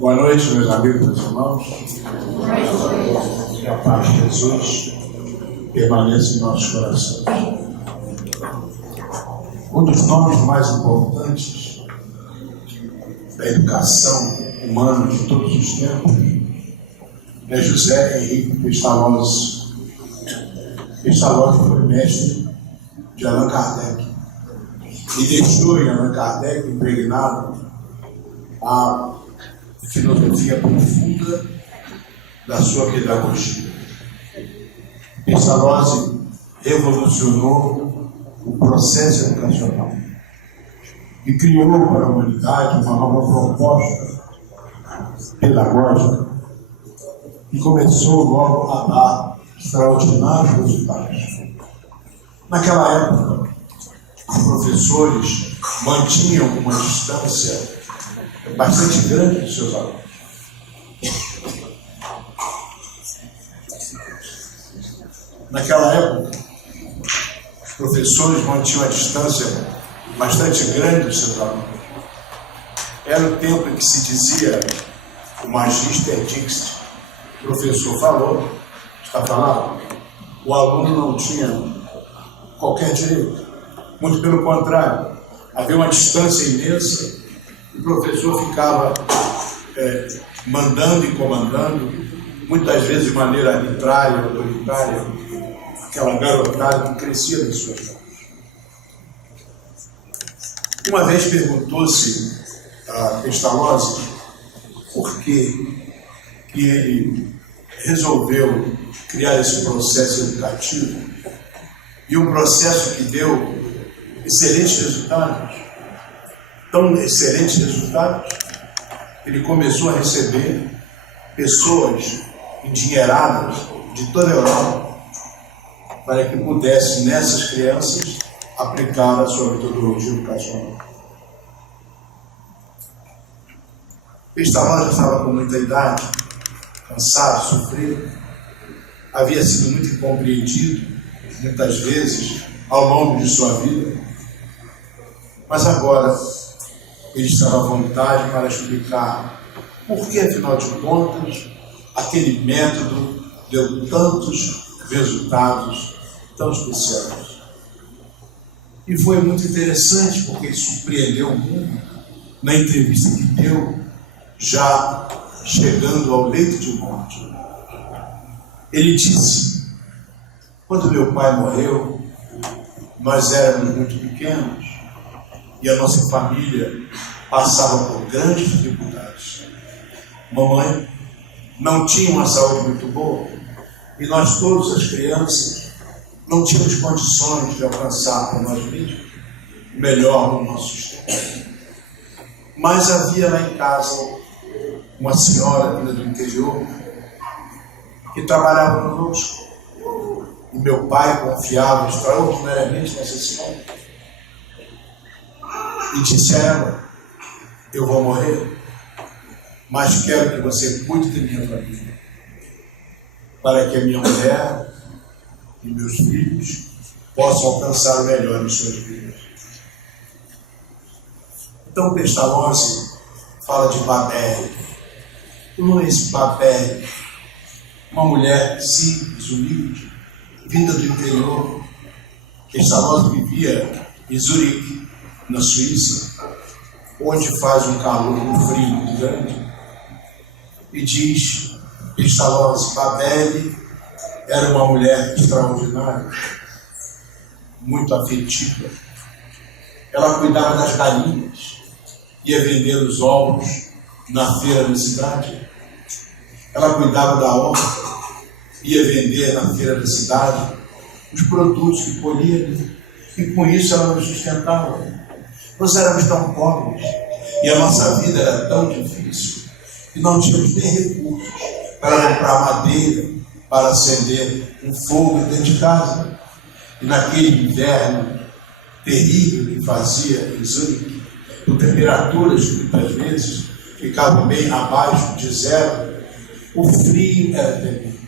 Boa noite, meus amigos, meus irmãos. Que a paz de Jesus permaneça em nossos corações. Um dos nomes mais importantes da educação humana de todos os tempos é José Henrique Pestalozzi. Pestalozzi foi mestre de Allan Kardec e deixou em Allan Kardec impregnado a filosofia profunda da sua pedagogia. Pestalozzi revolucionou o processo educacional e criou para a humanidade uma nova proposta pedagógica e começou logo a dar extraordinários resultados. Naquela época, os professores mantinham uma distância bastante grande dos seus alunos. Naquela época, os professores mantinham a distância bastante grande dos seus alunos. Era o tempo em que se dizia o magister dixit. O professor falou, está falando, o aluno não tinha qualquer direito. Muito pelo contrário, havia uma distância imensa. O professor ficava mandando e comandando, muitas vezes de maneira arbitrária, autoritária, aquela garotada que crescia nas suas mãos. Uma vez perguntou-se a Pestalozzi por que ele resolveu criar esse processo educativo, e um processo que deu excelentes resultados, tão excelentes resultados, ele começou a receber pessoas endinheiradas de toda a Europa para que pudesse, nessas crianças, aplicar a sua metodologia educacional. Pestalozzi estava com muita idade, cansado, sofrido, havia sido muito incompreendido, muitas vezes, ao longo de sua vida, mas agora ele estava à vontade para explicar por que, afinal de contas, aquele método deu tantos resultados tão especiais. E foi muito interessante, porque ele surpreendeu o mundo na entrevista que deu, já chegando ao leito de morte. Ele disse: quando meu pai morreu, nós éramos muito pequenos e a nossa família passava por grandes dificuldades. Mamãe não tinha uma saúde muito boa e nós, todas as crianças, não tínhamos condições de alcançar por nós mesmos o melhor no nosso sistema. Mas havia lá em casa uma senhora vinda do interior que trabalhava conosco. E meu pai confiava extraordinariamente nessa senhora. E disse a ela: eu vou morrer, mas quero que você cuide de minha família, para que a minha mulher e meus filhos possam alcançar o melhor em suas vidas. Então Pestalozzi fala de Babel. O nome é esse Babel, uma mulher simples, humilde, vinda do interior. Pestalozzi vivia em Zurique, na Suíça, onde faz um calor, um frio muito grande. E diz Pestalozzi: Babel era uma mulher extraordinária, muito afetiva. Ela cuidava das galinhas, ia vender os ovos na feira da cidade. Ela cuidava da horta, ia vender na feira da cidade os produtos que colhia, e com isso ela nos sustentava. Nós éramos tão pobres e a nossa vida era tão difícil que não tínhamos nem recursos para comprar madeira para acender um fogo dentro de casa. E naquele inverno terrível que fazia em Zurique, com temperaturas que muitas vezes ficavam bem abaixo de zero, o frio era terrível.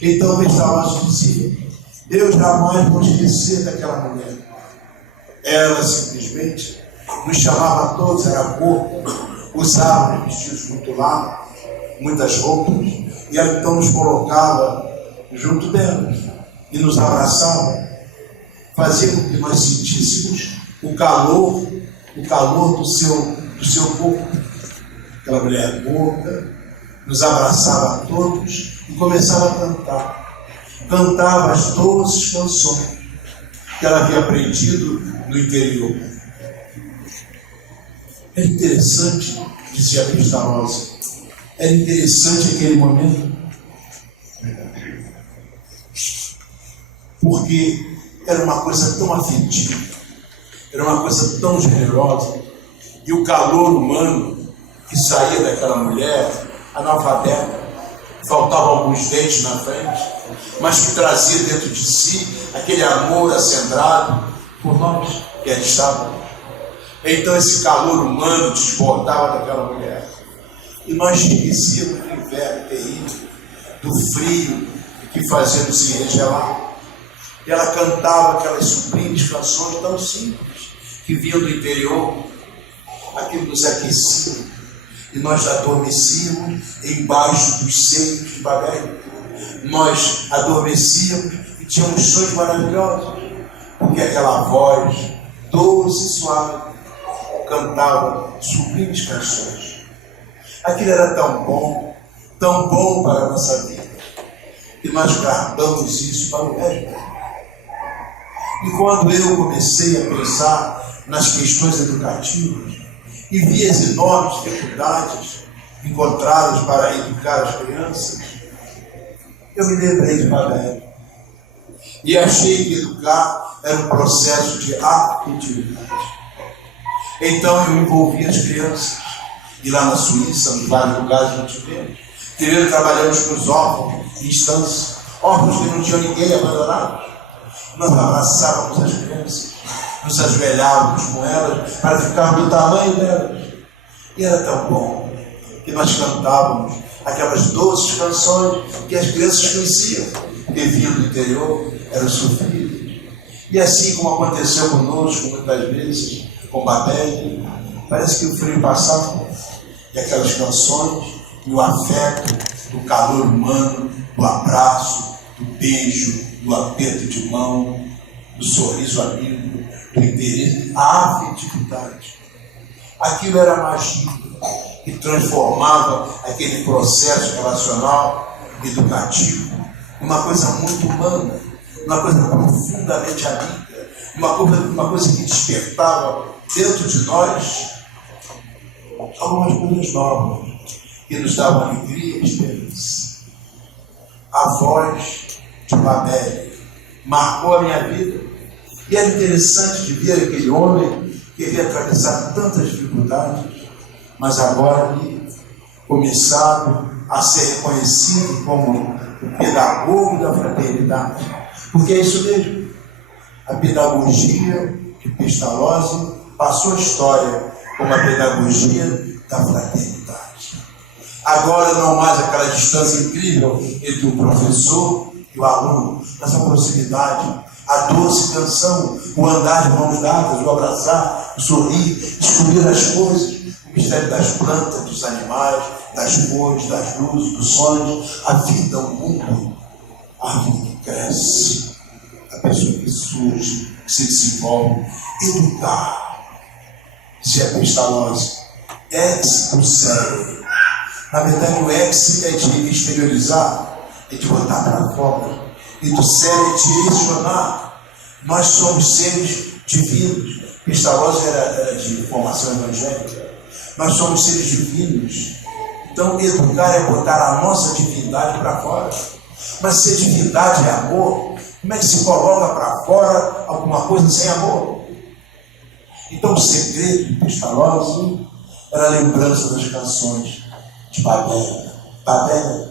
Então Pestalozzi dizia: Deus jamais pode esquecer daquela mulher. Ela simplesmente nos chamava a todos, era pouco, usava vestidos muito largos, muitas roupas, e ela então nos colocava junto delas e nos abraçava, fazia com que nós sentíssemos o calor do seu corpo. Aquela mulher gorda nos abraçava a todos e começava a cantar. Cantava as doces canções que ela havia aprendido no interior. Era interessante, dizia a Pestalosa, era interessante aquele momento, porque era uma coisa tão afetiva, era uma coisa tão generosa, e o calor humano que saía daquela mulher, analfabeta, faltavam alguns dentes na frente, mas que trazia dentro de si aquele amor acendrado por nós que ali estávamos. Então esse calor humano desbordava daquela mulher, e nós esquecíamos do inverno terrível, do frio que fazia nos enregelar. E ela cantava aquelas sublimes canções tão simples que vinham do interior. Aquilo nos aquecia e nós adormecíamos embaixo dos seios de Babel. Nós adormecíamos e tínhamos sonhos maravilhosos, porque aquela voz doce e suave cantava sublimes canções. Aquilo era tão bom para a nossa vida, que nós guardamos isso para o resto. E quando eu comecei a pensar nas questões educativas e vi as enormes dificuldades encontradas para educar as crianças, eu me lembrei de Babel e achei que educar era um processo de afetividade. Então eu envolvi as crianças, e lá na Suíça, em vários lugares a gente vê, primeiro trabalhamos com os órfãos em instância, órfãos que não tinham ninguém abandonado. Nós abraçávamos as crianças, nos ajoelhávamos com elas para ficar do tamanho delas. E era tão bom que nós cantávamos aquelas doces canções que as crianças conheciam, que vinham do interior, eram sofridas. E assim como aconteceu conosco muitas vezes, com Babel, parece que o frio passava e aquelas canções e o afeto, do calor humano, do abraço, do beijo, do aperto de mão, do sorriso amigo, do interesse, a afetividade. Aquilo era magia que transformava aquele processo relacional, educativo, uma coisa muito humana, uma coisa profundamente amiga, uma coisa que despertava dentro de nós algumas coisas novas, que nos davam alegria e esperança. A voz de Babel marcou a minha vida, e era interessante de ver aquele homem que havia atravessado tantas dificuldades, mas agora havia começado a ser reconhecido como o pedagogo da fraternidade, porque é isso mesmo, a pedagogia de Pestalozzi passou a história como a pedagogia da fraternidade. Agora não mais aquela distância incrível entre o professor e o aluno, essa proximidade, a doce canção, o andar de mãos dadas, o abraçar, o sorrir, descobrir as coisas, o mistério das plantas, dos animais, das cores, das luzes, dos sonhos, a vida, o mundo, a vida que cresce, a pessoa que surge, que se desenvolve, educar. Dizia Pestalozzi, ex do cérebro. Na verdade, o ex é de exteriorizar, é de botar para fora. E do cérebro é de lecionar. Nós somos seres divinos. Pestalozzi era de formação evangélica. Nós somos seres divinos. Então, educar é botar a nossa divindade para fora. Mas se a divindade é amor, como é que se coloca para fora alguma coisa sem amor? Então, o segredo de Pestalozzi era a lembrança das canções de Babel.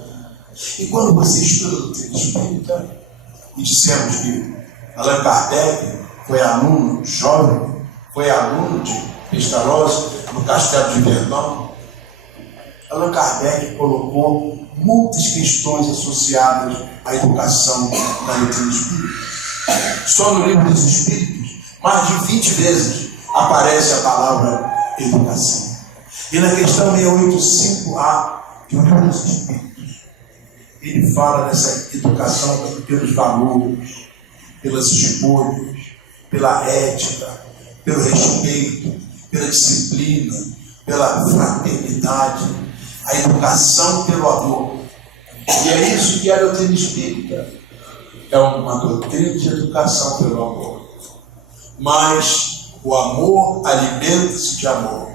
E quando você estuda o doutrina espírita, e dissemos que Allan Kardec foi aluno jovem, foi aluno de Pestalozzi no Castelo de Verdão, Allan Kardec colocou muitas questões associadas à educação da doutrina espírita. Só no Livro dos Espíritos, mais de 20 vezes, aparece a palavra educação. E na questão 685A de União dos Espíritos, ele fala dessa educação pelos valores, pelas escolhas, pela ética, pelo respeito, pela disciplina, pela fraternidade, a educação pelo amor. E é isso que é a doutrina espírita. É uma doutrina de educação pelo amor. Mas o amor alimenta-se de amor.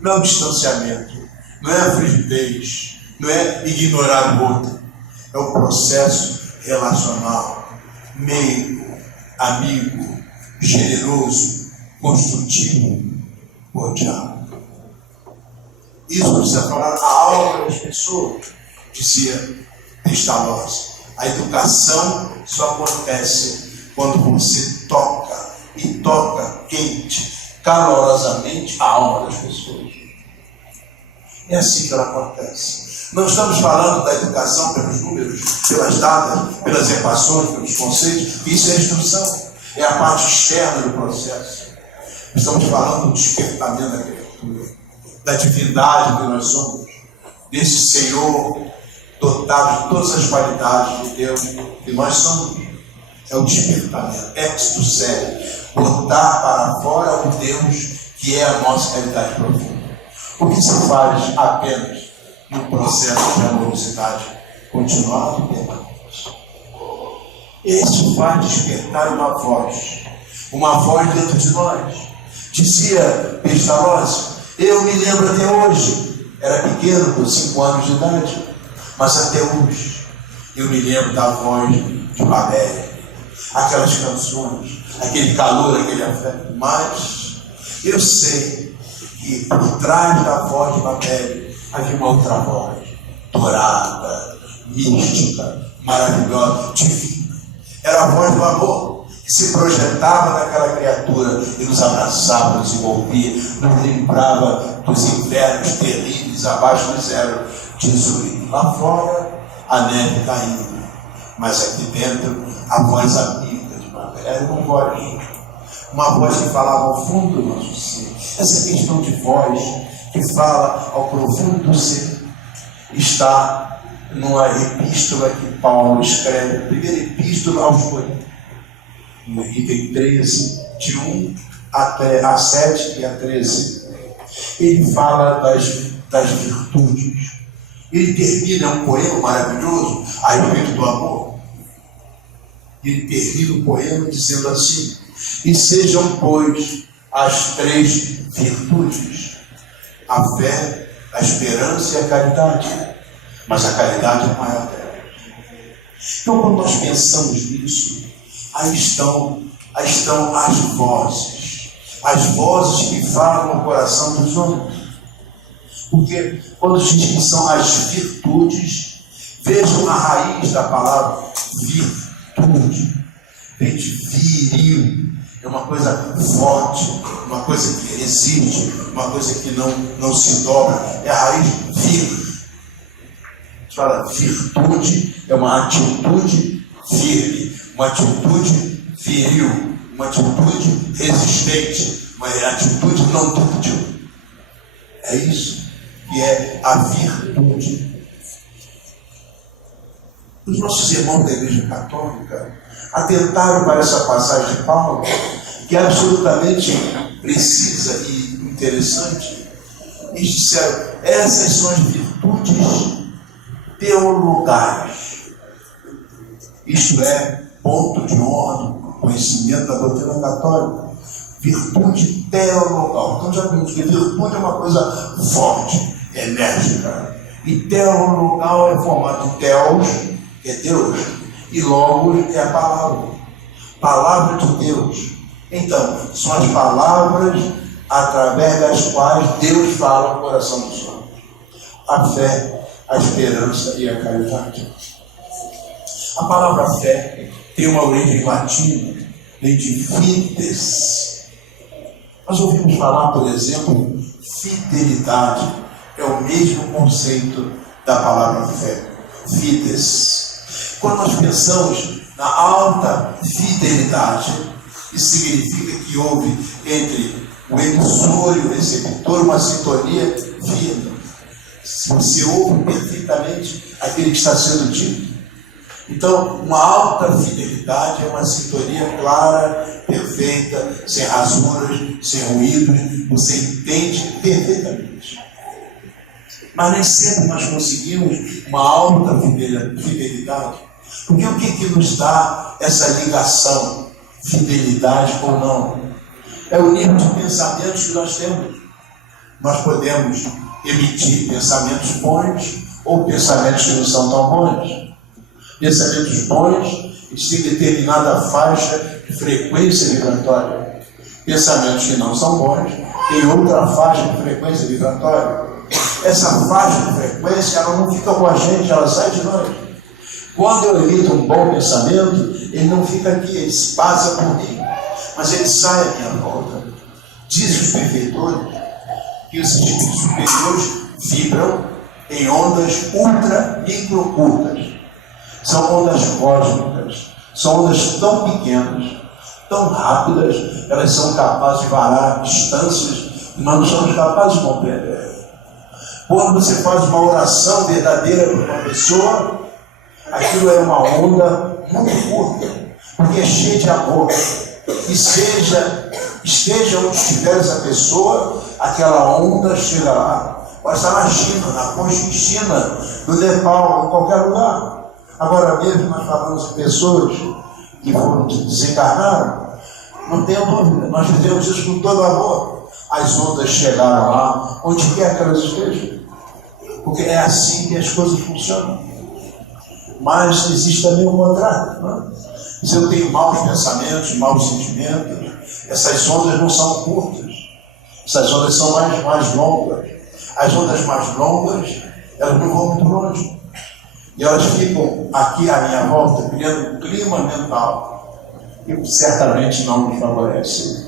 Não é o distanciamento, não é a frigidez, não é ignorar o outro. É o processo relacional, meigo, amigo, generoso, construtivo, cordial. Isso precisa falar a alma das pessoas, dizia Pestalozzi. A educação só acontece quando você toca, e toca quente, calorosamente, a alma das pessoas. É assim que ela acontece. Não estamos falando da educação pelos números, pelas datas, pelas equações, pelos conceitos. Isso é instrução, é a parte externa do processo. Estamos falando do despertamento da criatura, da divindade que nós somos, desse Senhor dotado de todas as qualidades de Deus que nós somos. É o despertamento, ex do céu, botar para fora o Deus que é a nossa realidade profunda. O que se faz apenas no processo de amorosidade continuado e permanente. Isso vai despertar uma voz dentro de nós. Dizia Pestalozzi, eu me lembro até hoje, era pequeno, com 5 anos de idade, mas até hoje eu me lembro da voz de Babel, aquelas canções, aquele calor, aquele afeto. Mas eu sei que por trás da voz de Babel havia uma outra voz, dourada, mística, maravilhosa, divina. Era a voz do amor que se projetava naquela criatura e nos abraçava, nos envolvia, nos lembrava dos invernos terríveis abaixo do zero de Zurique. Lá fora a neve caindo, mas aqui dentro a voz amiga de Babel era uma voz que falava ao fundo do nosso ser. Essa questão de voz que fala ao profundo do ser está numa epístola que Paulo escreve, a primeira epístola aos Coríntios, no item 13, de 1 a 7 e a 13. Ele fala das virtudes. Ele termina um poema maravilhoso a respeito do amor. Ele termina o poema dizendo assim: e sejam, pois, as 3 virtudes: a fé, a esperança e a caridade. Mas a caridade é maior delas. Então, quando nós pensamos nisso, aí estão as vozes que falam no coração dos homens. Porque quando diz que são as virtudes, vejam a raiz da palavra virtude. Vem de viril, é uma coisa forte, uma coisa que resiste, uma coisa que não se dobra. É a raiz vir. Fala, virtude é uma atitude firme, uma atitude viril, uma atitude resistente, uma atitude não dútil. É isso que é a virtude. Os nossos irmãos da Igreja Católica atentaram para essa passagem de Paulo, que é absolutamente precisa e interessante. Eles disseram, essas são as virtudes teologais, isto é, ponto de honra do conhecimento da doutrina católica, virtude teologal. Então já vimos que virtude é uma coisa forte, enérgica, e teologal é formado de teos, que é Deus, e logos é a palavra de Deus. Então, são as palavras através das quais Deus fala no coração dos homens: a fé, a esperança e a caridade. A palavra fé tem uma origem latina, vem de fides. Nós ouvimos falar, por exemplo, fidelidade. É o mesmo conceito da palavra fé, fides. Quando nós pensamos na alta fidelidade, isso significa que houve entre o emissor e o receptor, uma sintonia fina. Se você ouve perfeitamente aquele que está sendo dito. Então, uma alta fidelidade é uma sintonia clara, perfeita, sem rasuras, sem ruídos, você entende perfeitamente. Mas nem sempre nós conseguimos uma alta fidelidade. Porque o que nos dá essa ligação, fidelidade ou não? É o nível de pensamentos que nós temos. Nós podemos emitir pensamentos bons ou pensamentos que não são tão bons. Pensamentos bons, eles têm determinada faixa de frequência vibratória. Pensamentos que não são bons, têm outra faixa de frequência vibratória. Essa faixa de frequência, ela não fica com a gente, ela sai de nós. Quando eu emito um bom pensamento, ele não fica aqui, ele se passa por mim, mas ele sai à minha volta. Dizem os benfeitores que os espíritos superiores vibram em ondas ultra microcurtas. São ondas cósmicas, são ondas tão pequenas, tão rápidas, elas são capazes de varar distâncias que nós não somos capazes de compreender. Quando você faz uma oração verdadeira para uma pessoa, aquilo é uma onda muito curta, porque é cheia de amor. E esteja onde estiver essa pessoa, aquela onda chega lá. Pode estar na China, na Cochinchina, no Nepal, em qualquer lugar. Agora mesmo nós falamos de pessoas que desencarnaram, não tenho dúvida, nós fizemos isso com todo amor. As ondas chegaram lá, onde quer que elas estejam, porque é assim que as coisas funcionam. Mas existe também o contrário, não é? Se eu tenho maus pensamentos, maus sentimentos, essas ondas não são curtas, essas ondas são mais longas. As ondas mais longas, elas não vão muito longe. E elas ficam aqui à minha volta, criando um clima mental que certamente não nos favorece.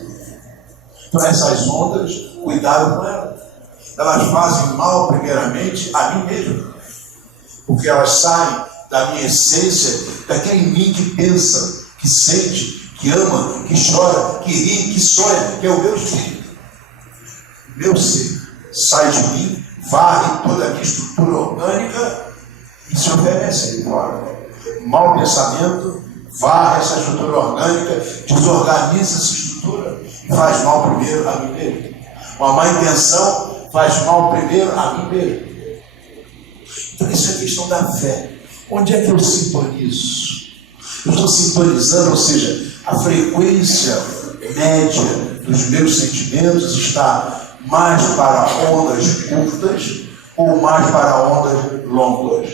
Então essas ondas, cuidado com elas. Elas fazem mal, primeiramente, a mim mesmo. Porque elas saem da minha essência, daquele mim que pensa, que sente, que ama, que chora, que ri, que sonha, que é o meu espírito. Meu ser sai de mim, varre toda a minha estrutura orgânica e se oferece aí fora. Mau pensamento varre essa estrutura orgânica, desorganiza essa estrutura e faz mal primeiro a mim mesmo. Uma má intenção faz mal primeiro a mim mesmo. Então isso é questão da fé. Onde é que eu sintonizo? Eu estou sintonizando, ou seja, a frequência média dos meus sentimentos está mais para ondas curtas ou mais para ondas longas.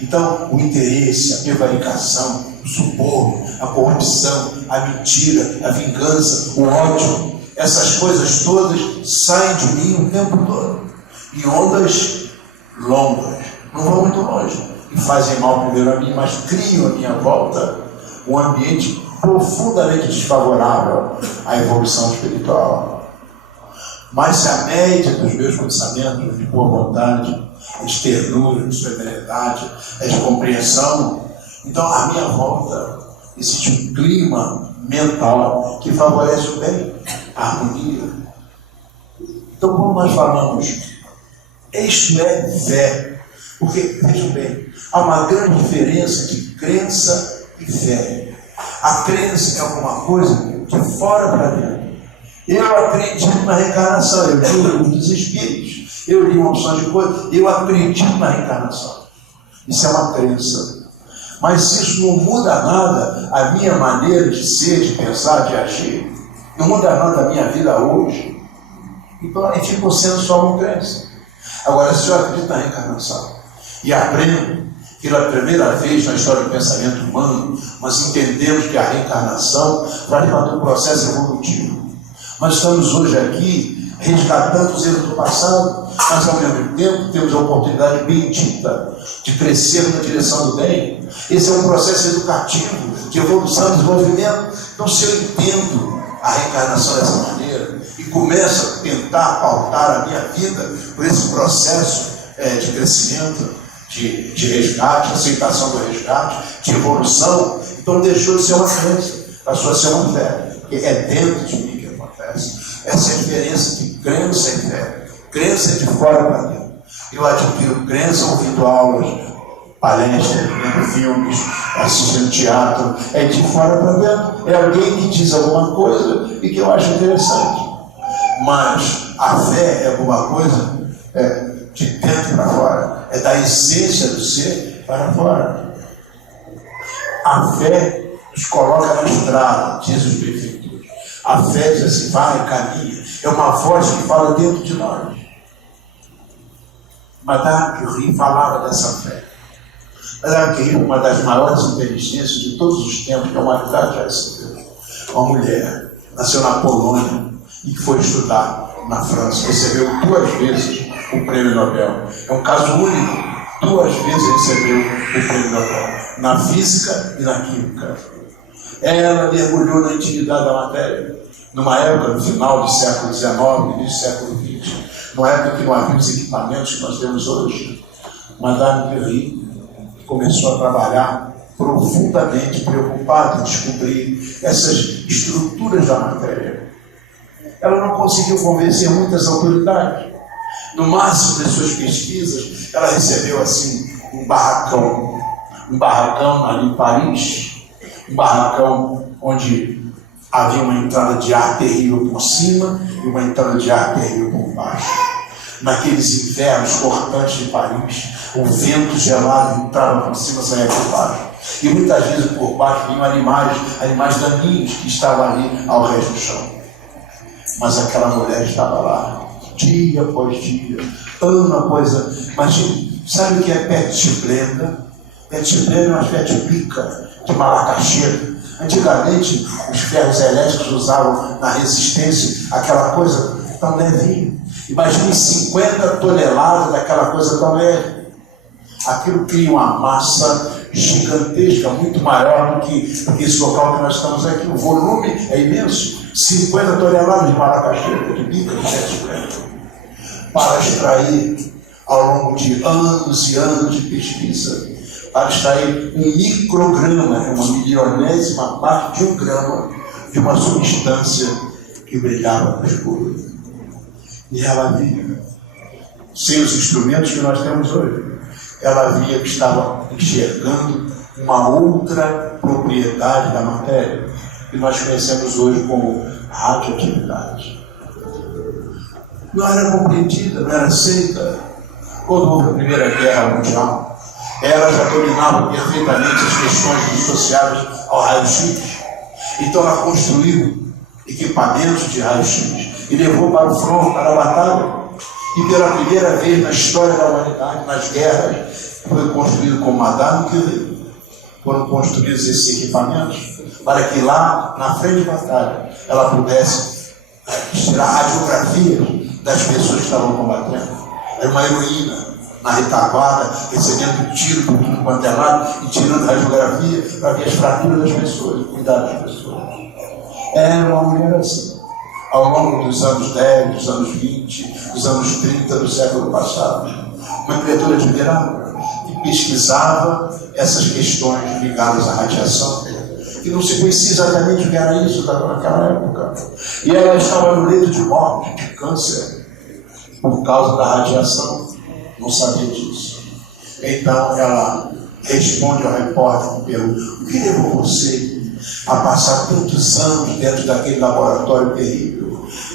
Então, o interesse, a prevaricação, o suborno, a corrupção, a mentira, a vingança, o ódio, essas coisas todas saem de mim o tempo todo. Em ondas longas, não vão muito longe. E fazem mal primeiro a mim, mas criam à minha volta um ambiente profundamente desfavorável à evolução espiritual. Mas se a média dos meus pensamentos de boa vontade, de ternura, de solidariedade, é de compreensão, então à minha volta existe um clima mental que favorece o bem, a harmonia. Então, como nós falamos, isto é fé. Porque, vejam bem, há uma grande diferença de crença e fé. A crença é alguma coisa de fora para dentro. Eu acredito na reencarnação, eu li os espíritos, eu li uma opção de coisa, eu acredito na reencarnação. Isso é uma crença. Mas se isso não muda nada, a minha maneira de ser, de pensar, de agir, não muda nada a minha vida hoje, então a gente ficou sendo só uma crença. Agora, se eu acredito na reencarnação, e aprendo que pela primeira vez na história do pensamento humano, nós entendemos que a reencarnação faz parte do processo evolutivo. Nós estamos hoje aqui resgatando os erros do passado, mas ao mesmo tempo temos a oportunidade bendita de crescer na direção do bem. Esse é um processo educativo, de evolução, de desenvolvimento. Então, se eu entendo a reencarnação dessa maneira e começo a tentar pautar a minha vida por esse processo de crescimento, de resgate, aceitação do resgate, de evolução, então deixou de ser uma crença, passou a ser uma fé, porque é dentro de mim que é uma fé. Essa é a diferença de crença e fé. Crença é de fora para dentro. Eu adquiro crença ouvindo aulas, palestras, vendo filmes, assistindo teatro. É de fora para dentro. É alguém que diz alguma coisa e que eu acho interessante. Mas a fé é alguma coisa de dentro para fora. É da essência do ser para fora. A fé nos coloca na estrada, diz os benfeitores. A fé diz assim, vai, caminha. É uma voz que fala dentro de nós. Madame Curie falava dessa fé. Madame Curie, uma das maiores inteligências de todos os tempos que a humanidade já recebeu. Uma mulher, nasceu na Polônia e que foi estudar na França. Recebeu 2 vezes o prêmio Nobel. É um caso único. 2 vezes recebeu o prêmio Nobel. Na física e na química. Ela mergulhou na intimidade da matéria. Numa época, no final do século XIX, início do século XX, numa época que não havia os equipamentos que nós temos hoje, Madame Curie começou a trabalhar profundamente preocupada em descobrir essas estruturas da matéria. Ela não conseguiu convencer muitas autoridades. No máximo das suas pesquisas, ela recebeu assim um barracão ali em Paris, um barracão onde havia uma entrada de ar terrível por cima e uma entrada de ar terrível por baixo. Naqueles invernos cortantes de Paris, o vento gelado entrava por cima e saía por baixo. E muitas vezes por baixo vinham animais daninhos que estavam ali ao redor do chão. Mas aquela mulher estava lá, dia após dia, ano após ano. Imagina, sabe o que é pet blenda? Pet blenda é uma pet pica de malacaxeira. Antigamente, os ferros elétricos usavam na resistência aquela coisa tão levinha. Imagine 50 toneladas daquela coisa tão leve. Aquilo cria uma massa gigantesca, muito maior do que esse local que nós estamos aqui. O volume é imenso. 50 toneladas de malacaxeira, de bica, de pet, para extrair, ao longo de anos e anos de pesquisa, para extrair um micrograma, uma milionésima parte de um grama de uma substância que brilhava no escuro. E ela via, sem os instrumentos que nós temos hoje, ela via que estava enxergando uma outra propriedade da matéria, que nós conhecemos hoje como radioatividade. Não era compreendida, não era aceita. Quando houve a Primeira Guerra Mundial, ela já dominava perfeitamente as questões associadas ao raio-x. Então ela construiu equipamentos de raio-x e levou para o fronte, para a batalha. E pela primeira vez na história da humanidade, nas guerras, foi construído com Madame Curie. Foram construídos esses equipamentos para que lá, na frente da batalha, ela pudesse tirar radiografias das pessoas que estavam combatendo. Era uma heroína na retaguarda, recebendo tiro por tudo quanto é lado e tirando radiografia para ver as fraturas das pessoas, cuidar das pessoas. Era uma mulher assim. Ao longo dos anos 10, dos anos 20, dos anos 30 do século passado, uma criatura admirável que pesquisava essas questões ligadas à radiação, que não se conhecia exatamente o que era isso naquela época. E ela estava no leito de morte, de câncer, por causa da radiação. Não sabia disso. Então ela responde ao repórter que pergunta: o que levou você a passar tantos anos dentro daquele laboratório terrível?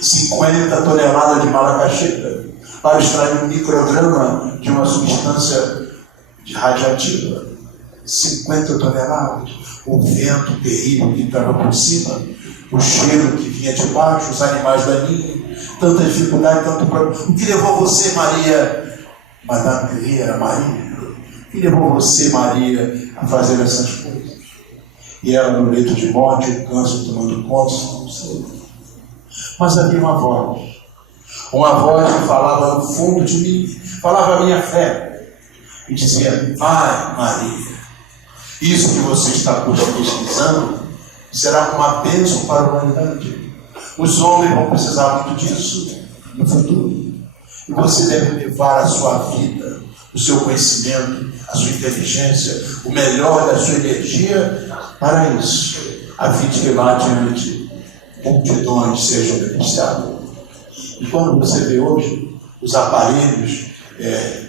50 toneladas de malacaxeira para extrair um micrograma de uma substância radioativa. 50 toneladas. O vento terrível que entrava por cima, o cheiro que vinha de baixo, os animais daninhos, tanta dificuldade, tanto problema. O que levou você, Maria? Madame Curie era Maria. O que levou você, Maria, a fazer essas coisas? E ela no leito de morte, o câncer tomando conta, não sei. Mas havia uma voz que falava no fundo de mim, falava a minha fé, e dizia: vai, Maria, isso que você está pesquisando será uma bênção para a humanidade. Os homens vão precisar muito disso no futuro. E você deve levar a sua vida, o seu conhecimento, a sua inteligência, o melhor da sua energia para isso, a fim de que lá adiante multidões sejam beneficiadas. E quando você vê hoje os aparelhos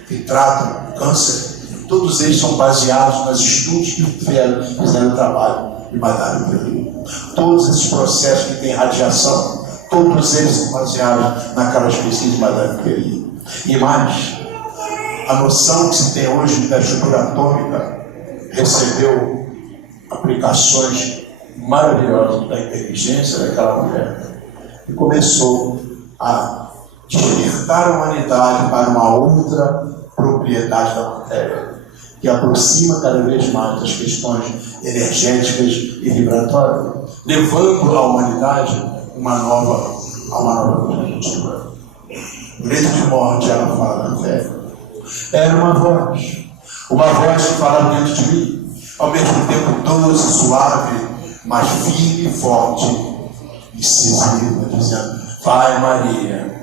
que tratam o câncer, todos eles são baseados nos estudos que fizeram o trabalho de Madame Curie. Todos esses processos que têm radiação, todos eles são baseados naquelas pesquisas de Madame Curie. E mais, a noção que se tem hoje da estrutura atômica recebeu aplicações maravilhosas da inteligência daquela mulher e começou a despertar a humanidade para uma outra propriedade da matéria, que aproxima cada vez mais das questões energéticas e vibratórias, levando a humanidade a uma nova perspectiva. O leito de morte, ela fala da fé. Era uma voz que falava dentro de mim, ao mesmo tempo doce, suave, mas firme e forte, incisiva, dizendo: vai, Maria.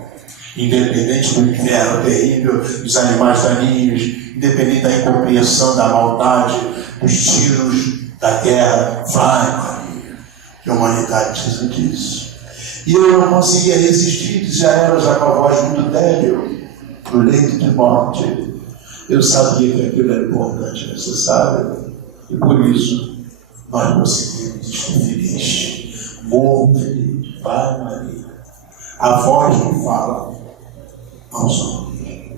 Independente do inferno terrível, dos animais daninhos, independente da incompreensão, da maldade, dos tiros, da guerra, vai, Maria. Que a humanidade precisa disso. E eu não conseguia resistir, dizia ela, já com a voz muito débil, no leito de morte. Eu sabia que aquilo era importante e necessário, e por isso nós conseguimos estar felizes. Muito feliz. Vai, Maria. A voz que fala aos homens.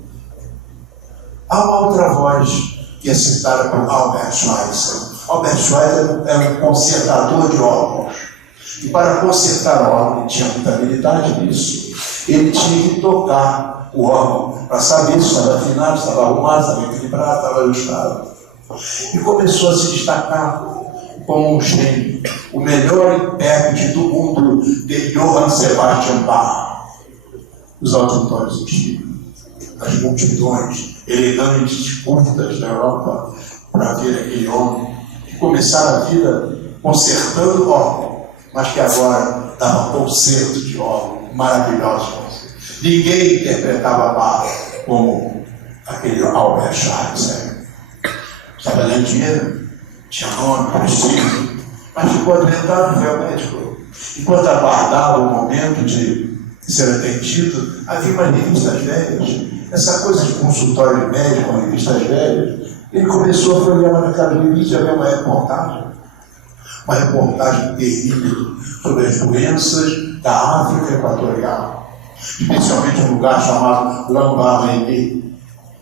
Há uma outra voz que é citada por Albert Schweitzer. Albert Schweitzer é um consertador de órgãos. E para consertar órgão, ele tinha muita habilidade nisso. Ele tinha que tocar o órgão para saber se estava afinado, se estava arrumado, se estava equilibrado, se estava ajustado. E começou a se destacar como um gênio, o melhor intérprete do mundo de Johann Sebastian Bach. Os auditórios antigos, as multidões elegantes, curtas da Europa, para ver aquele homem que começara a vida consertando órgão, mas que agora dava concerto de órgão maravilhoso. Ninguém interpretava Bach como aquele Albert Schweitzer. Estava ganhando dinheiro, tinha nome, prestígio, mas ficou adoentado no véu médico. Enquanto aguardava o momento de ser atendido, havia umas revistas velhas. Essa coisa de consultório de médico, uma revistas velhas, ele começou a folhear uma daquelas revistas e havia uma reportagem terrível sobre as doenças da África Equatorial, especialmente um lugar chamado Lambaréné,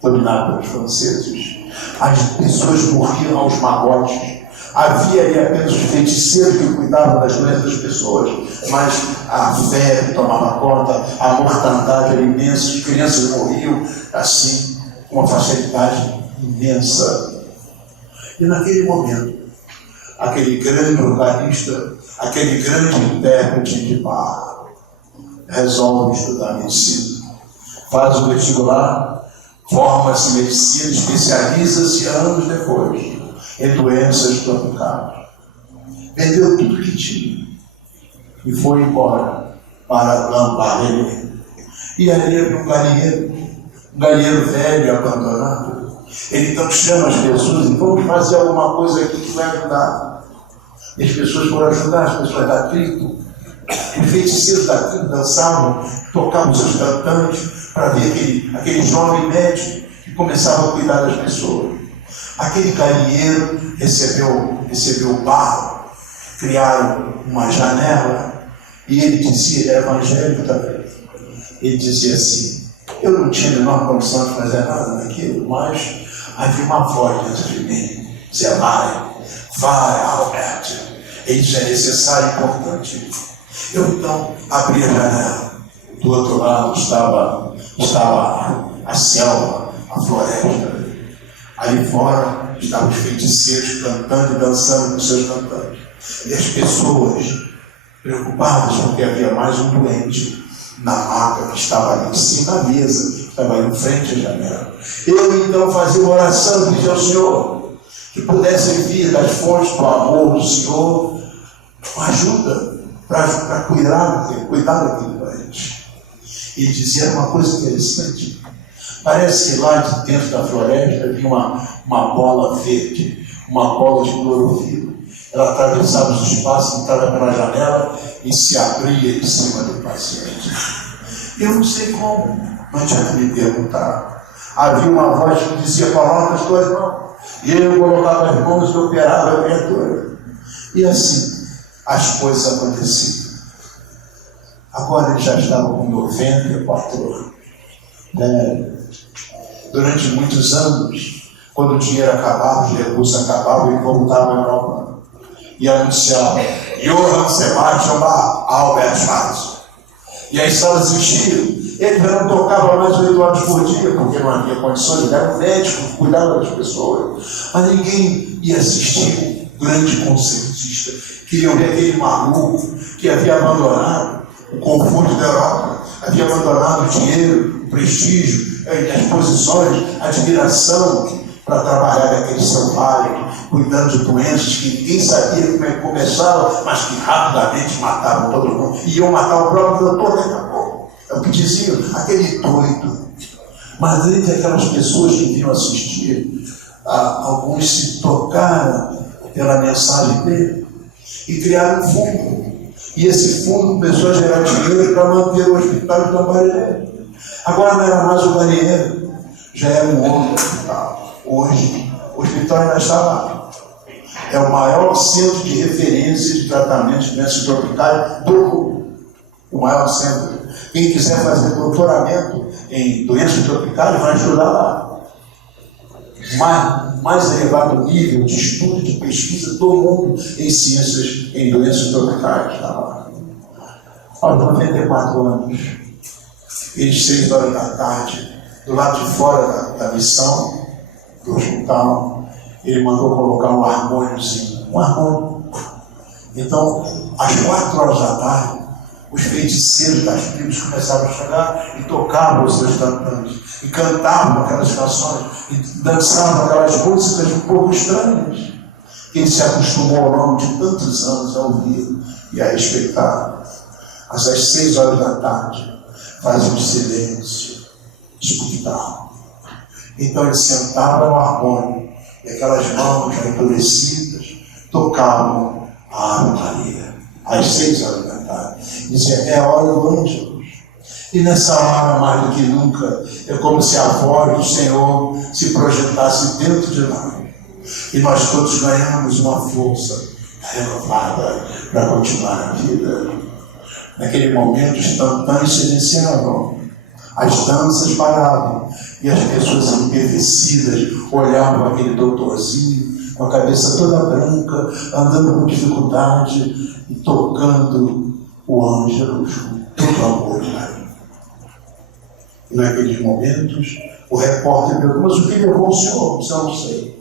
dominado pelos franceses. As pessoas morriam aos magotes. Havia ali apenas os feiticeiros que cuidavam das doenças das pessoas, mas a febre tomava conta, a mortandade era imensa, as crianças morriam assim, com uma facilidade imensa. E naquele momento, aquele grande organista, aquele grande intérprete de Bach, resolve estudar medicina, faz o vestibular, forma-se em medicina, especializa-se anos depois em doenças tropicais. Vendeu tudo que tinha e foi embora para Lambaréné. E ali havia um galinheiro velho e abandonado. Ele então chama as pessoas e vamos fazer alguma coisa aqui que vai ajudar. E as pessoas foram ajudar, as pessoas da tribo. Os feiticeiros da tribo dançavam, tocavam seus cantantes para ver aquele jovem médico que começava a cuidar das pessoas. Aquele galinheiro recebeu barro, criaram uma janela e ele dizia, ele era evangélico também. Ele dizia assim: eu não tinha a menor condição de fazer nada naquilo, mas havia uma voz dentro de mim. Dizia: vai, Albert, isso é necessário e importante. Eu então abri a janela. Do outro lado estava a selva, a floresta. Ali fora estavam os feiticeiros cantando e dançando com seus cantantes. E as pessoas preocupadas porque havia mais um doente na maca que estava ali em cima da mesa, que estava ali em frente à janela. Eu então fazia uma oração e pedia ao Senhor que pudesse vir das fontes do amor do Senhor uma ajuda para cuidar daquele doente. E dizia uma coisa interessante. Parece que lá de dentro da floresta havia uma bola verde, uma bola de clorofila. Ela atravessava os espaços, entrava pela janela e se abria em cima do paciente. Eu não sei como, não adianta me perguntar. Havia uma voz que dizia: coloca as tuas mãos. E eu colocava as mãos e operava a criatura. E assim as coisas aconteciam. Agora ele já estava com 94 anos. Durante muitos anos, quando o dinheiro acabava, os recursos acabavam, ele voltava à Europa e anunciava: Johann Sebastian Bach, Albert Schweitzer. E as salas enchiam. Ele já não tocava mais 8 horas por dia, porque não havia condições. Ele era um médico que cuidava das pessoas. Mas ninguém ia assistir o grande concertista. Queriam ver aquele maluco que havia abandonado o conforto da Europa, havia abandonado o dinheiro, o prestígio, as posições, a admiração, para trabalhar naquele selvagem, cuidando de doenças que ninguém sabia como é que começavam, mas que rapidamente matavam todo mundo. E iam matar o próprio doutor daqui a pouco. É o que diziam, aquele doido. Mas entre aquelas pessoas que vinham assistir, alguns se tocaram pela mensagem dele e criaram um fundo. E esse fundo começou a gerar dinheiro para manter o hospital de Tambareira. Agora não era mais o Marinheiro, já era um outro hospital. Hoje, o hospital ainda está lá. É o maior centro de referência de tratamento de doenças tropicais do mundo. O maior centro. Quem quiser fazer doutoramento em doenças tropicais vai estudar lá. Mais elevado nível de estudo, de pesquisa do mundo em ciências em doenças tropicais. Está lá. Aos 94 anos, às 6 horas da tarde, do lado de fora da missão, do hospital, ele mandou colocar um harmôniozinho. Um harmônio. Então, às 4 horas da tarde, os feiticeiros das tribos começavam a chegar e tocavam os seus cantantes, e cantavam aquelas canções, e dançavam aquelas músicas um pouco estranhas, que ele se acostumou ao longo de tantos anos a ouvir e a respeitar. Mas às 6 horas da tarde, fazia um silêncio, escutava. Então ele sentava no harmônio, e aquelas mãos já endurecidas tocavam a Ave Maria, às 6 horas da tarde. Dizia: é a hora do Ângelus. E nessa hora, mais do que nunca, é como se a voz do Senhor se projetasse dentro de nós. E nós todos ganhamos uma força renovada para continuar a vida. Naquele momento, os tantãs silenciavam, as danças paravam, e as pessoas entorpecidas olhavam aquele doutorzinho com a cabeça toda branca, andando com dificuldade e tocando o Ângelus com todo amor e carinho. E naqueles momentos, o repórter perguntou: mas o que levou o senhor? Eu não sei.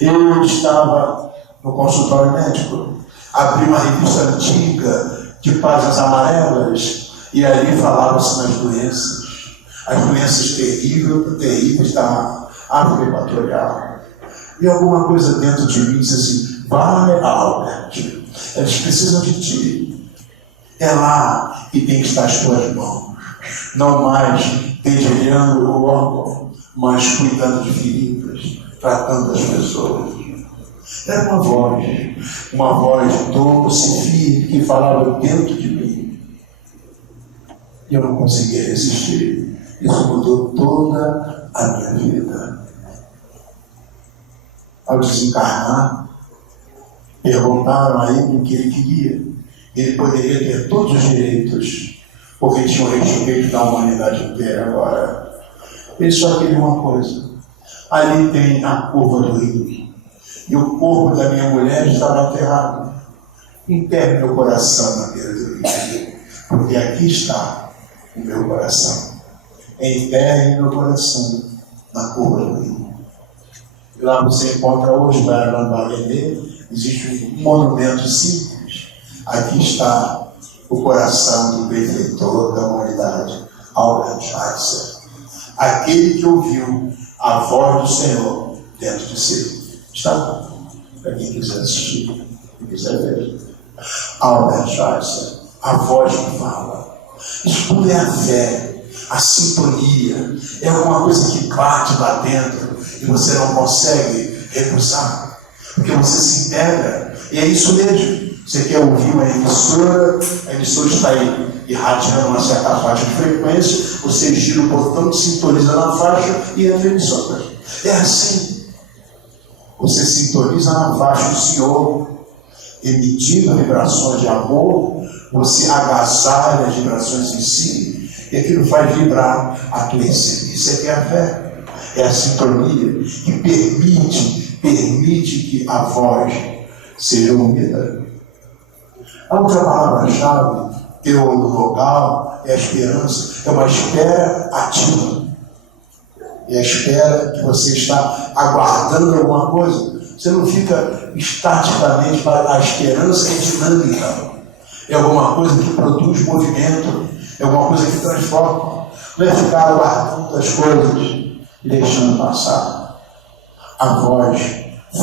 Eu estava no consultório médico, abri uma revista antiga de páginas amarelas, e ali falava-se nas doenças, as doenças terríveis da África Equatorial. E alguma coisa dentro de mim disse assim: vai, Albert, eles precisam de ti. É lá que tem que estar as tuas mãos. Não mais dedilhando o órgão, mas cuidando de feridas, tratando as pessoas. Era uma voz doce, firme, que falava dentro de mim. E eu não conseguia resistir. Isso mudou toda a minha vida. Ao desencarnar, perguntaram a ele o que ele queria. Ele poderia ter todos os direitos, porque tinha o respeito da humanidade inteira agora. Ele só queria uma coisa: ali tem a curva do rio, e o corpo da minha mulher estava enterrado. Enterre meu coração na beira do rio, porque aqui está o meu coração. Enterre meu coração na curva do rio. E lá você encontra hoje, na Arandalene, existe um monumento simples. Aqui está o coração do benfeitor da humanidade, Albert Schweitzer. Aquele que ouviu a voz do Senhor dentro de si. Está lá, para quem quiser assistir, quem quiser ver. Albert Schweitzer, a voz que fala. Isso tudo é a fé, a sintonia. É alguma coisa que bate lá dentro e você não consegue recusar, porque você se integra. E é isso mesmo. Você quer ouvir uma emissora, a emissora está aí irradiando uma certa faixa de frequência, você gira o botão, sintoniza na faixa e entra a emissora. É assim. Você sintoniza na faixa do Senhor, emitindo vibrações de amor, você agasalha as vibrações em si, e aquilo faz vibrar a tua essência. Isso é que é a fé. É a sintonia que permite que a voz seja ouvida. A outra palavra-chave, teologal, é a esperança. É uma espera ativa. É a espera que você está aguardando alguma coisa. Você não fica estaticamente para a esperança, é dinâmica. É alguma coisa que produz movimento. É alguma coisa que transforma. Não é ficar aguardando as coisas e deixando passar. A voz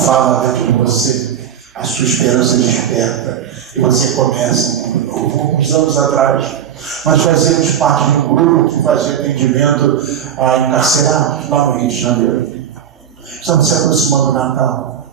fala dentro de você. A sua esperança desperta. E você começa, alguns anos atrás, nós fazíamos parte de um grupo que fazia atendimento a encarcerados lá no Rio de Janeiro. Estamos se aproximando do Natal.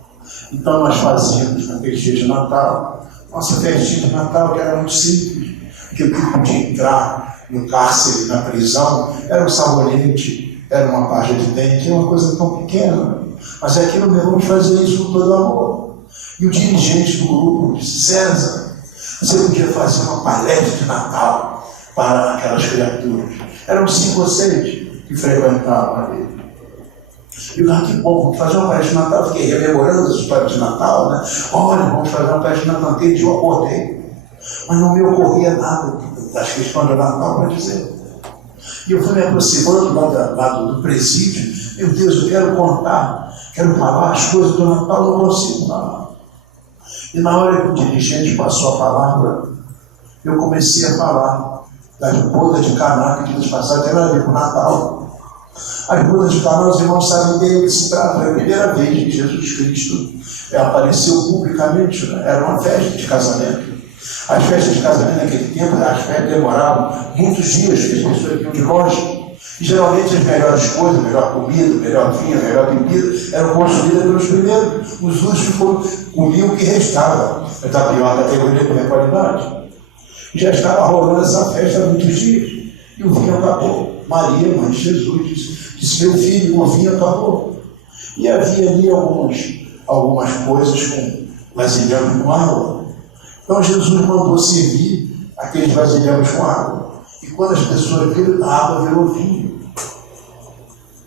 Então nós fazíamos naquele dia de Natal, nossa festinha de Natal, que era muito simples, porque o que podia entrar no cárcere, na prisão, era um sabonete, era uma pasta de dente, uma coisa tão pequena. Mas aquilo nós vamos fazer isso com todo amor. E o dirigente do grupo disse: César, você podia fazer uma palestra de Natal para aquelas criaturas. Eram 5 ou 6 que frequentavam ali. E eu que bom, vamos fazer uma palestra de Natal. Fiquei rememorando as histórias de Natal, né? Olha, vamos fazer uma palestra de Natal. Aquele dia eu acordei, mas não me ocorria nada das questões do Natal para dizer. E eu fui me aproximando lá do presídio. Meu Deus, eu quero contar, quero falar as coisas do Natal, não consigo falar. E na hora que o dirigente passou a palavra, eu comecei a falar das bodas de Caná, que dias passados tem a ver com o Natal. As bodas de Caná, os irmãos sabem bem o que se trata. É a primeira vez que Jesus Cristo apareceu publicamente, né? Era uma festa de casamento. As festas de casamento naquele tempo, as festas demoravam muitos dias, que as pessoas vinham de longe. E geralmente as melhores coisas, melhor comida, melhor vinho, melhor bebida, eram consumidas pelos primeiros. Os últimos comiam o que restava. Da pior categoria com a qualidade. E já estava rolando essa festa há muitos dias. E o vinho acabou. Maria, mãe de Jesus, disse: meu filho, o vinho acabou. E havia ali algumas coisas com vasilhame com água. Então Jesus mandou servir aqueles vasilhames com água. E quando as pessoas viram, a água virou vinho.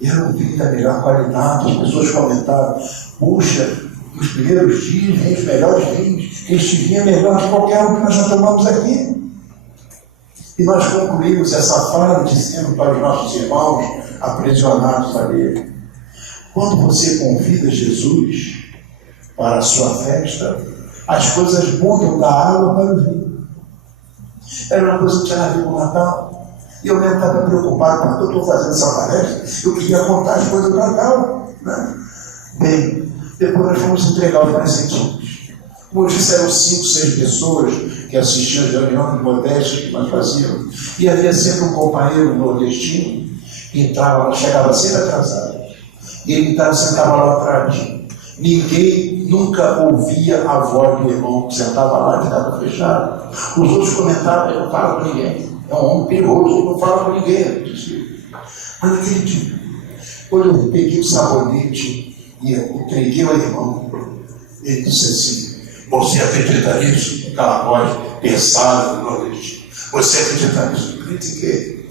E era um vinho da melhor qualidade. As pessoas comentaram: puxa, nos primeiros dias, vem os melhores vinhos. Este vinho é melhor que qualquer um que nós já tomamos aqui. E nós concluímos essa fala dizendo para os nossos irmãos aprisionados ali: quando você convida Jesus para a sua festa, as coisas mudam da água para o vinho. Era uma coisa que tinha a ver com o Natal. E eu mesmo estava preocupado, porque eu estou fazendo essa palestra, eu queria contar as coisas do Natal, né? Bem, depois nós fomos entregar os presentinhos. Como eu disse, eram 5, 6 pessoas que assistiam a reunião de modéstia que nós fazíamos. E havia sempre um companheiro nordestino que entrava, chegava sempre atrasado. E ele sentava lá atrás. Ninguém nunca ouvia a voz do irmão que sentava lá, que estava fechado. Os outros comentavam: ele não fala com ninguém. É um homem perigoso, ele não fala com ninguém. Mas naquele dia, quando eu peguei o sabonete e entreguei ao irmão, ele disse assim: você acredita nisso? Aquela voz pesada do nordestino. Você acredita nisso? Eu critiquei.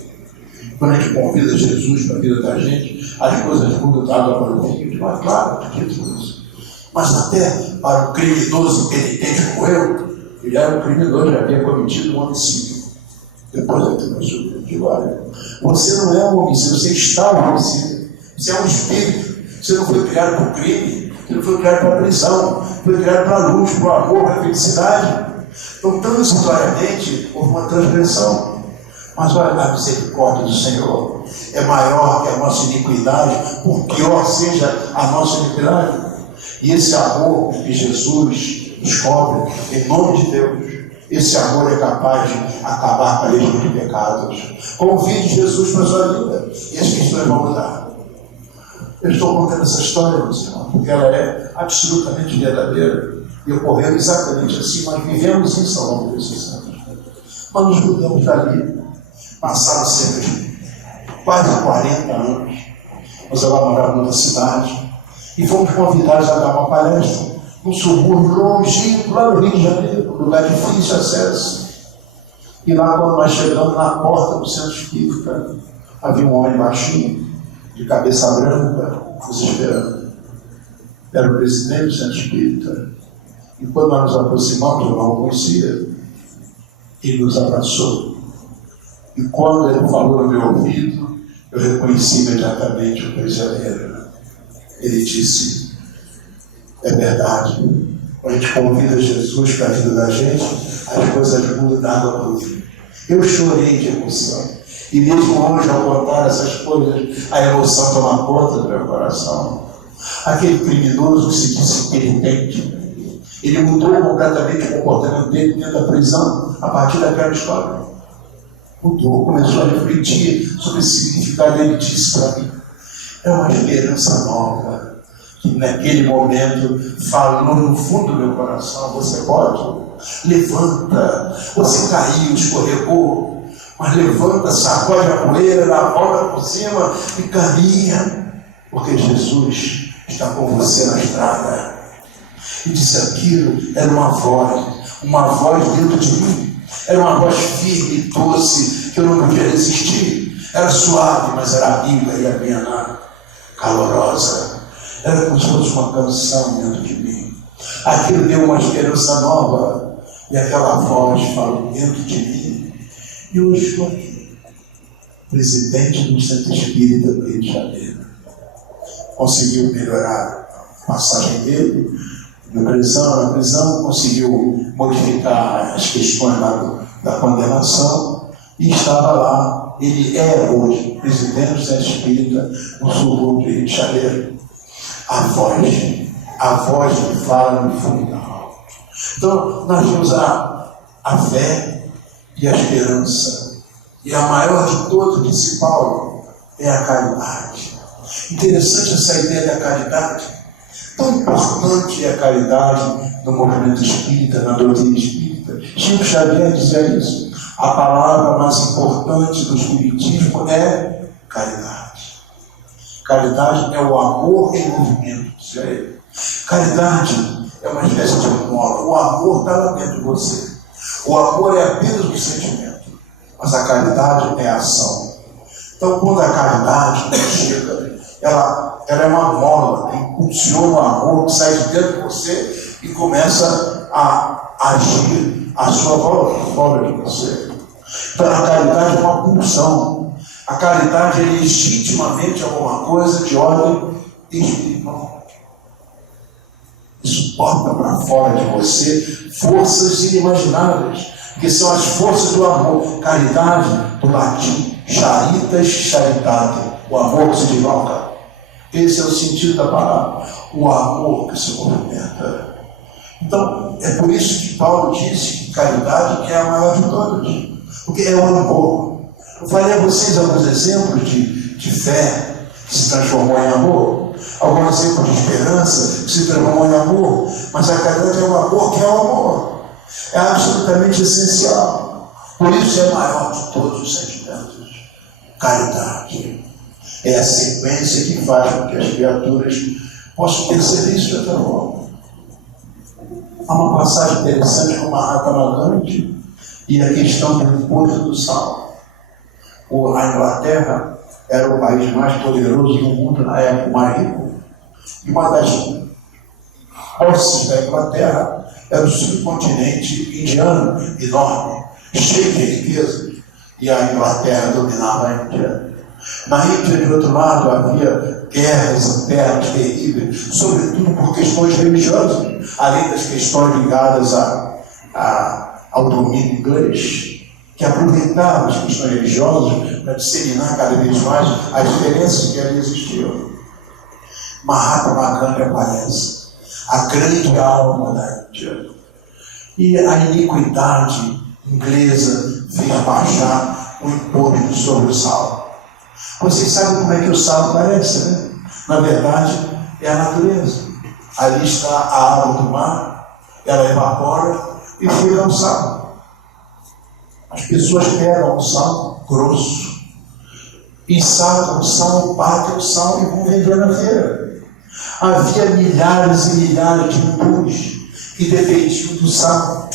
Quando a gente convida Jesus para a vida da gente, as coisas mudam da água para o vinho. Mas claro, acredito nisso. Mas até para um criminoso impenitente como eu, ele era um criminoso, já havia cometido um homicídio. Depois daquilo, eu digo: olha, você não é um homicídio, você está um homicídio. Você é um espírito. Você não foi criado para o crime, você não foi criado para a prisão, foi criado para a luz, para o amor, para a felicidade. Então, transitoriamente, houve uma transgressão. Mas olha, a misericórdia do Senhor é maior que a nossa iniquidade, por pior seja a nossa iniquidade. E esse amor que Jesus descobre, em nome de Deus, esse amor é capaz de acabar com a lei de pecados. Convide Jesus para a sua vida e as questões vão mudar. Eu estou contando essa história, meus irmãos, porque ela é absolutamente verdadeira. E ocorreu exatamente assim. Nós vivemos isso ao longo desses anos. Mas nos mudamos dali. Passaram cerca de quase 40 anos. Nós agora morávamos numa cidade. E fomos convidados a dar uma palestra num subúrbio longínquo, lá no Rio de Janeiro, um lugar difícil de acesso. E lá, quando nós chegamos na porta do centro espírita, havia um homem baixinho, de cabeça branca, nos esperando. Era o presidente do centro espírita. E quando nós nos aproximamos, eu não o conhecia, ele nos abraçou. E quando ele falou no meu ouvido, eu reconheci imediatamente o prisioneiro. Ele disse: é verdade, quando a gente convida Jesus para a vida da gente, as coisas mudam da água para o vinho. Eu chorei de emoção. E mesmo hoje, ao contar essas coisas, a emoção toma conta do meu coração. Aquele criminoso que se disse penitente, ele mudou completamente o comportamento dele dentro da prisão, a partir daquela história. Mudou, começou a refletir sobre o significado. Ele disse para mim: é uma esperança nova, que naquele momento falou no fundo do meu coração. Você pode, levanta, você caiu, escorregou, mas levanta, sacode a poeira, dá a volta por cima e caminha, porque Jesus está com você na estrada. E disse: aquilo era uma voz dentro de mim, era uma voz firme e doce, que eu não podia resistir. Era suave, mas era amiga e amena, calorosa. Era como se fosse uma canção dentro de mim. Aquilo deu uma esperança nova, e aquela voz falou dentro de mim. E hoje estou aqui, presidente do Centro Espírita do Rio de Janeiro. Conseguiu melhorar a passagem dele na prisão, conseguiu modificar as questões da condenação, e estava lá. Ele é hoje presidente do Centro Espírita no subúrbio do Rio de Janeiro. A voz que fala no fundo da alma. Então, nós temos a fé e a esperança. E a maior de todas, disse Paulo, é a caridade. Interessante essa ideia da caridade. Tão importante é a caridade no movimento espírita, na doutrina espírita. Chico Xavier dizia isso. A palavra mais importante do espiritismo é caridade. Caridade é o amor em movimento, dizia ele. Caridade é uma espécie de mola. O amor está lá dentro de você. O amor é apenas um sentimento, mas a caridade é a ação. Então, quando a caridade chega, ela é uma mola que impulsiona o amor, que sai de dentro de você e começa a agir à sua volta, fora de você. Então, a caridade é uma pulsão. A caridade é legitimamente alguma coisa de ordem espiritual. Isso bota para fora de você forças inimagináveis, que são as forças do amor. Caridade, do latim, charitas, charitate, o amor que se desloca. Esse é o sentido da palavra, o amor que se movimenta. Então, é por isso que Paulo disse que caridade é a maior de todas, porque é o amor. Eu falei a vocês alguns exemplos de fé que se transformou em amor, alguns exemplos de esperança que se transformou em amor, mas a caridade é o amor que é o amor. É absolutamente essencial. Por isso é a maior de todos os sentimentos. Caridade é a sequência que faz com que as criaturas possam perceber isso de outra forma. Há uma passagem interessante com Mahatma Gandhi e a questão do imposto do sal. A Inglaterra era o país mais poderoso do mundo na época, mais rico. E uma das posses da Inglaterra era o subcontinente indiano, enorme, cheio de riqueza. E a Inglaterra dominava a Índia. Na Índia, de outro lado, havia guerras internas terríveis, sobretudo por questões religiosas, além das questões ligadas ao domínio inglês, que aproveitavam as questões religiosas para disseminar cada vez mais as diferenças que ali existiam. Mahatma Gandhi aparece, a grande alma da Índia. E a iniquidade inglesa fez baixar o imposto sobre o sal. Vocês sabem como é que o sal aparece, né? Na verdade, é a natureza. Ali está a água do mar, ela evapora e fica um sal. As pessoas pegam o sal grosso, ensacam o sal, batem o sal e vão vender na feira. Havia milhares e milhares de hindus que dependiam do sal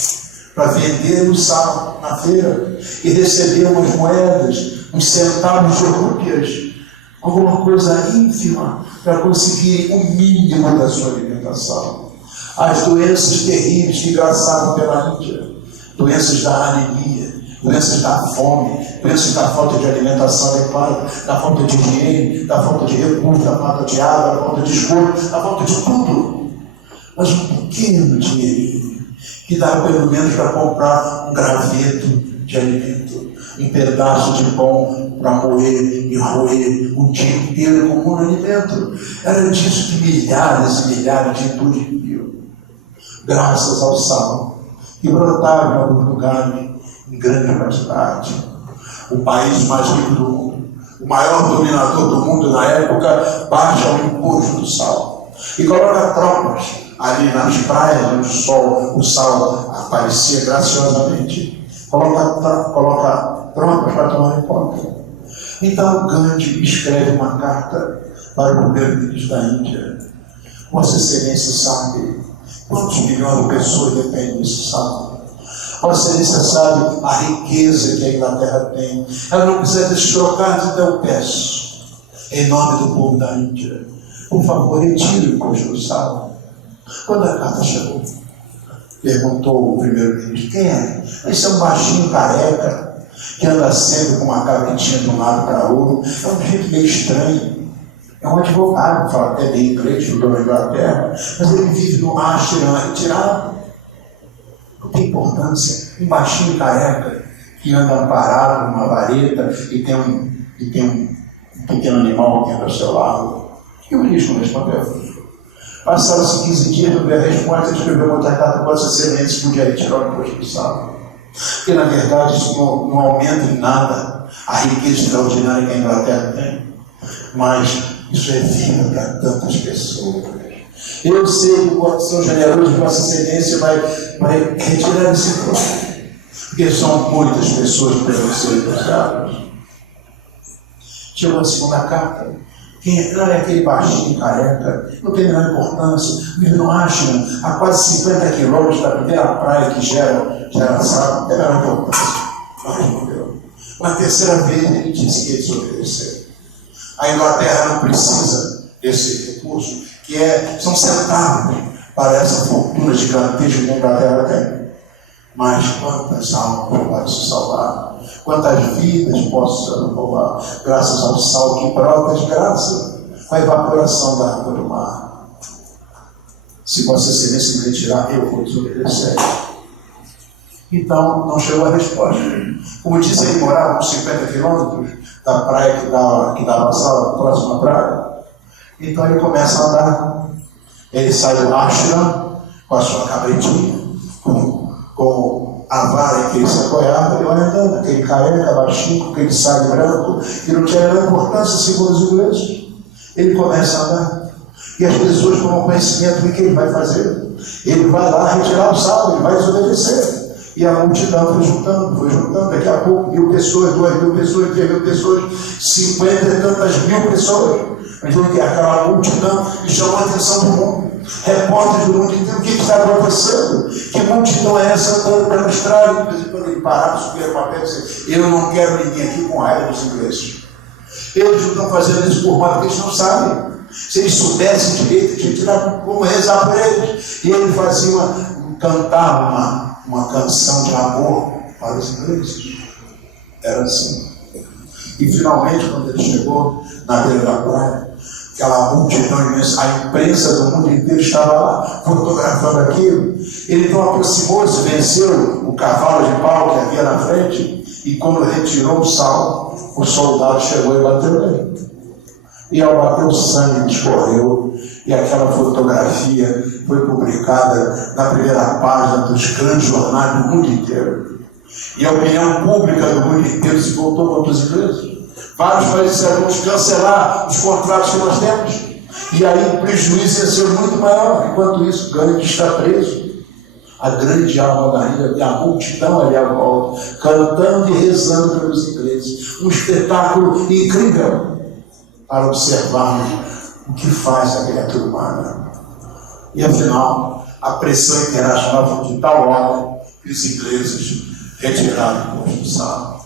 para vender o sal na feira e receber umas moedas, uns centavos de rúpias, alguma coisa ínfima para conseguir o mínimo da sua alimentação. As doenças terríveis que graçavam pela Índia, doenças da anemia, doenças da fome, doenças da falta de alimentação adequada, da falta de higiene, da falta de recursos, da falta de água, da falta de esgoto, da falta de tudo. Mas um pequeno dinheirinho que dá pelo menos para comprar um graveto de alimento, um pedaço de pão para moer e roer o dia inteiro como um alimento. Era disso que milhares e milhares de hindus viviam, graças ao sal que brotava em alguns lugares em grande quantidade. O país mais rico do mundo, o maior dominador do mundo na época, baixa o imposto do sal e coloca tropas ali nas praias onde o sal aparecia graciosamente. Coloca tropas para tomar conta. Então Gandhi escreve uma carta para o primeiro-ministro da Índia. Vossa Excelência sabe quantos milhões de pessoas dependem desse sal. Vossa Excelência sabe a riqueza que a Inglaterra tem. Ela não precisa desses trocados, então eu peço, em nome do povo da Índia, por favor, retire o custo do sal. Quando a carta chegou, perguntou o primeiro-ministro: quem é? Esse é um baixinho careca que anda sempre com uma cabritinha de um lado para o outro. É um jeito meio estranho. É um advogado, fala até bem inglês, estudou na Inglaterra, mas ele vive no ashram retirado. Não tem importância. Um baixinho careca que anda amparado numa vareta e tem um pequeno animal que anda ao seu lado. E o ministro não respondeu. Passaram-se 15 dias para ver a resposta, ele escreveu outra carta para Vossa Excelência, podia retirar o imposto do sal. Porque, na verdade, isso não aumenta em nada a riqueza extraordinária que a Inglaterra tem, mas isso é vida para tantas pessoas. Eu sei que o coração generoso de Vossa Excelência vai retirar esse imposto, porque são muitas pessoas que devem ser buscadas. Chegou a segunda carta. Quem não é aquele baixinho careca, não tem a menor importância, vive no ashram a quase 50 quilômetros da primeira praia que gera sal, não tem a menor importância. Não respondeu. Uma terceira vez ele disse que ele desobedeceu. A Inglaterra não precisa desse recurso, são centavos para essa fortuna gigantesca que a Inglaterra tem. Mas quantas almas podem se salvar? Quantas vidas posso salvar graças ao sal que brota de graça com a evaporação da água do mar? Se Vossa Excelência me retirar, eu vou desobedecer. Então, não chegou a resposta. Como disse, ele morava uns 50 quilômetros da praia que dava sal, a próxima praia. Então ele começa a andar. Ele sai do ashram com a sua cabritinha, com a vara que ele se apoiava, e vai andando, aquele careca baixinho, com aquele saio branco, que não tinha nenhuma importância segundo os ingleses. Ele começa a andar. E as pessoas tomam conhecimento do que ele vai fazer. Ele vai lá retirar o sal, ele vai desobedecer. E a multidão foi juntando, daqui a pouco 1.000 pessoas, 2.000 pessoas, 3.000 pessoas, 50 e tantas mil pessoas. Então, aquela multidão que chamou a atenção do mundo. Repórteres do mundo inteiro, o que está acontecendo? Que multidão é essa andando pela estrada? De vez em quando ele parava, subia para pé e dizia: eu não quero ninguém aqui com raiva dos ingleses. Eles não estão fazendo isso por mal, porque eles não sabem. Se eles soubessem direito, tinham que tirar como rezar por eles. E ele cantava uma canção de amor para os ingleses. Era assim. E finalmente, quando ele chegou na beira da praia, aquela multidão imensa, a imprensa do mundo inteiro estava lá, fotografando aquilo. Ele então aproximou-se, venceu o cavalo de pau que havia na frente, e quando retirou o sal, o soldado chegou e bateu nele. E ao bater, o sangue escorreu, e aquela fotografia foi publicada na primeira página dos grandes jornais do mundo inteiro. E a opinião pública do mundo inteiro se voltou contra os ingleses. Vários países disseram: vamos cancelar os contratos que nós temos. E aí o prejuízo ia ser muito maior. Enquanto isso, Gandhi está preso. a grande alma da ilha e a multidão ali à volta, cantando e rezando pelos ingleses. Um espetáculo incrível para observarmos o que faz a criatura humana. E afinal, a pressão internacional foi de tal ordem que os ingleses retiraram o expulsado.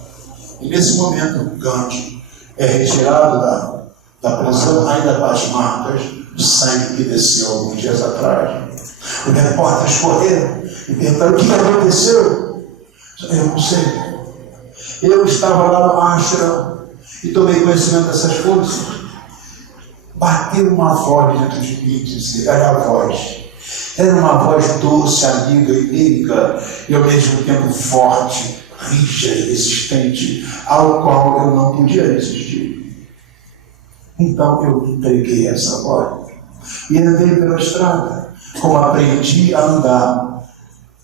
E nesse momento, Gandhi é retirado da prisão, ainda com as marcas de sangue que desceu alguns dias atrás. Os repórteres correram e perguntaram: o que aconteceu? Eu não sei. Eu estava lá no ashram e tomei conhecimento dessas coisas. Bateu uma voz dentro de mim e disse: era a voz. Era uma voz doce, amiga e lírica, e ao mesmo tempo forte, rígida e resistente, ao qual eu não podia resistir. Então eu entreguei essa voz e andei pela estrada, como aprendi a andar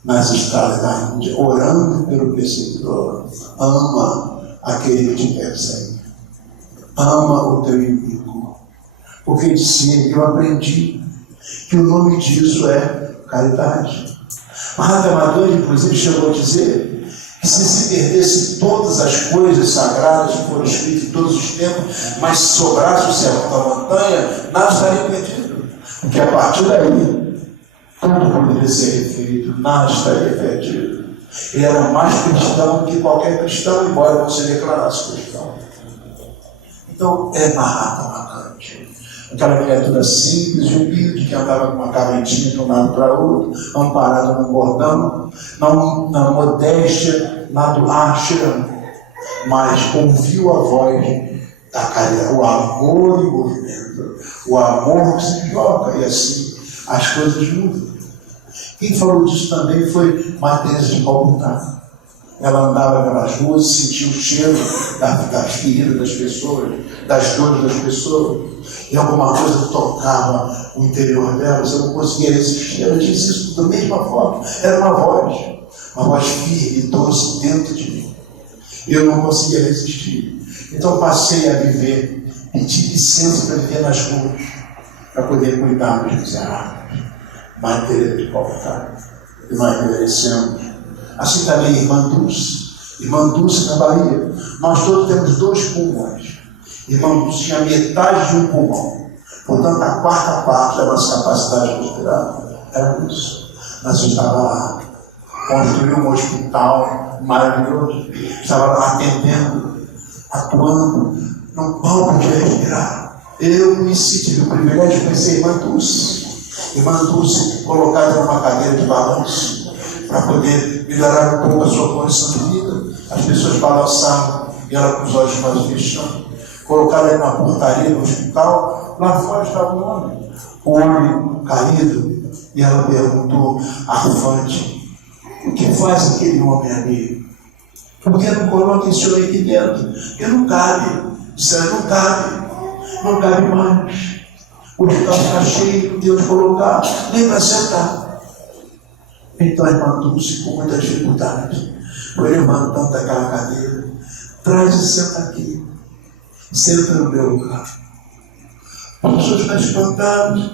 nas estradas da Índia, orando pelo perseguidor. Ama aquele que te persegue. Ama o teu inimigo. Porque disse: eu aprendi que o nome disso é caridade. Mahatma Gandhi, inclusive, chegou a dizer que se perdesse todas as coisas sagradas que foram escritas em todos os tempos, mas se sobrasse o sertão da montanha, nada estaria perdido. Porque a partir daí, tudo poderia ser refeito, nada estaria perdido. Ele era mais cristão que qualquer cristão, embora não se declarasse cristão. Então, é Mahatma Gandhi. Aquela criatura simples e humilde que andava com uma cabritinha de um lado para outro, amparada no bordão, na modéstia, lá do ashram, mas ouviu a voz da caridade, o amor em movimento, o amor que se joga, e assim as coisas mudam. Quem falou disso também foi Teresa de Calcutá. Ela andava pelas ruas e sentia o cheiro das feridas das pessoas, das dores das pessoas. E alguma coisa tocava o interior dela, você não conseguia resistir. Ela disse isso da mesma forma. Era uma voz firme e doce dentro de mim. Eu não conseguia resistir. Então passei a viver, pedi licença para viver nas ruas, para poder cuidar dos miseráveis. Mãe Teresa de Calcutá. E nós agradecemos. Assim também Irmã Dulce na Bahia. Nós todos temos 2 pulmões. Irmã Dulce tinha metade de um pulmão. Portanto, a quarta parte da nossa capacidade de respirar era isso. Nós estávamos lá, construiu um hospital maravilhoso, estava lá atendendo, atuando, não podia respirar. Eu conheci, tive o privilégio de conhecer a Irmã Dulce. Irmã Dulce colocada numa cadeira de balanço, para poder melhorar um pouco a sua condição de vida. As pessoas balançavam e ela com os olhos quase fechando. Colocaram ela na portaria do hospital, lá fora estava um homem, o olho caído, e ela perguntou, arfante: o que faz aquele homem ali? Por que não coloca esse homem aqui dentro? Porque não cabe. Disseram: não cabe mais. O hospital está cheio, não Deus colocar, nem para sentar. Então a Irmã Dulce, com muita dificuldade, foi levantando daquela cadeira: traz e senta aqui, senta no meu lugar. As pessoas estão espantadas,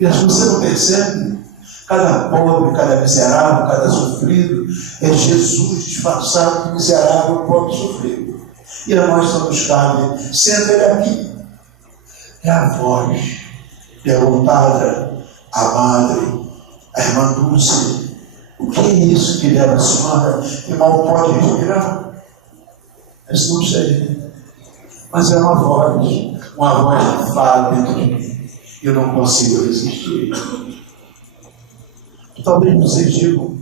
e você não percebe? Cada pobre, cada miserável, cada sofrido é Jesus disfarçado de miserável, pobre e sofrido. E a nós só nos cabe: senta ele aqui. É a voz perguntada à madre, a Irmã Dulce: o que é isso que leva a senhora que mal pode respirar? Eu não sei. Mas é uma voz que fala dentro de mim. Eu não consigo resistir. Talvez vocês digam: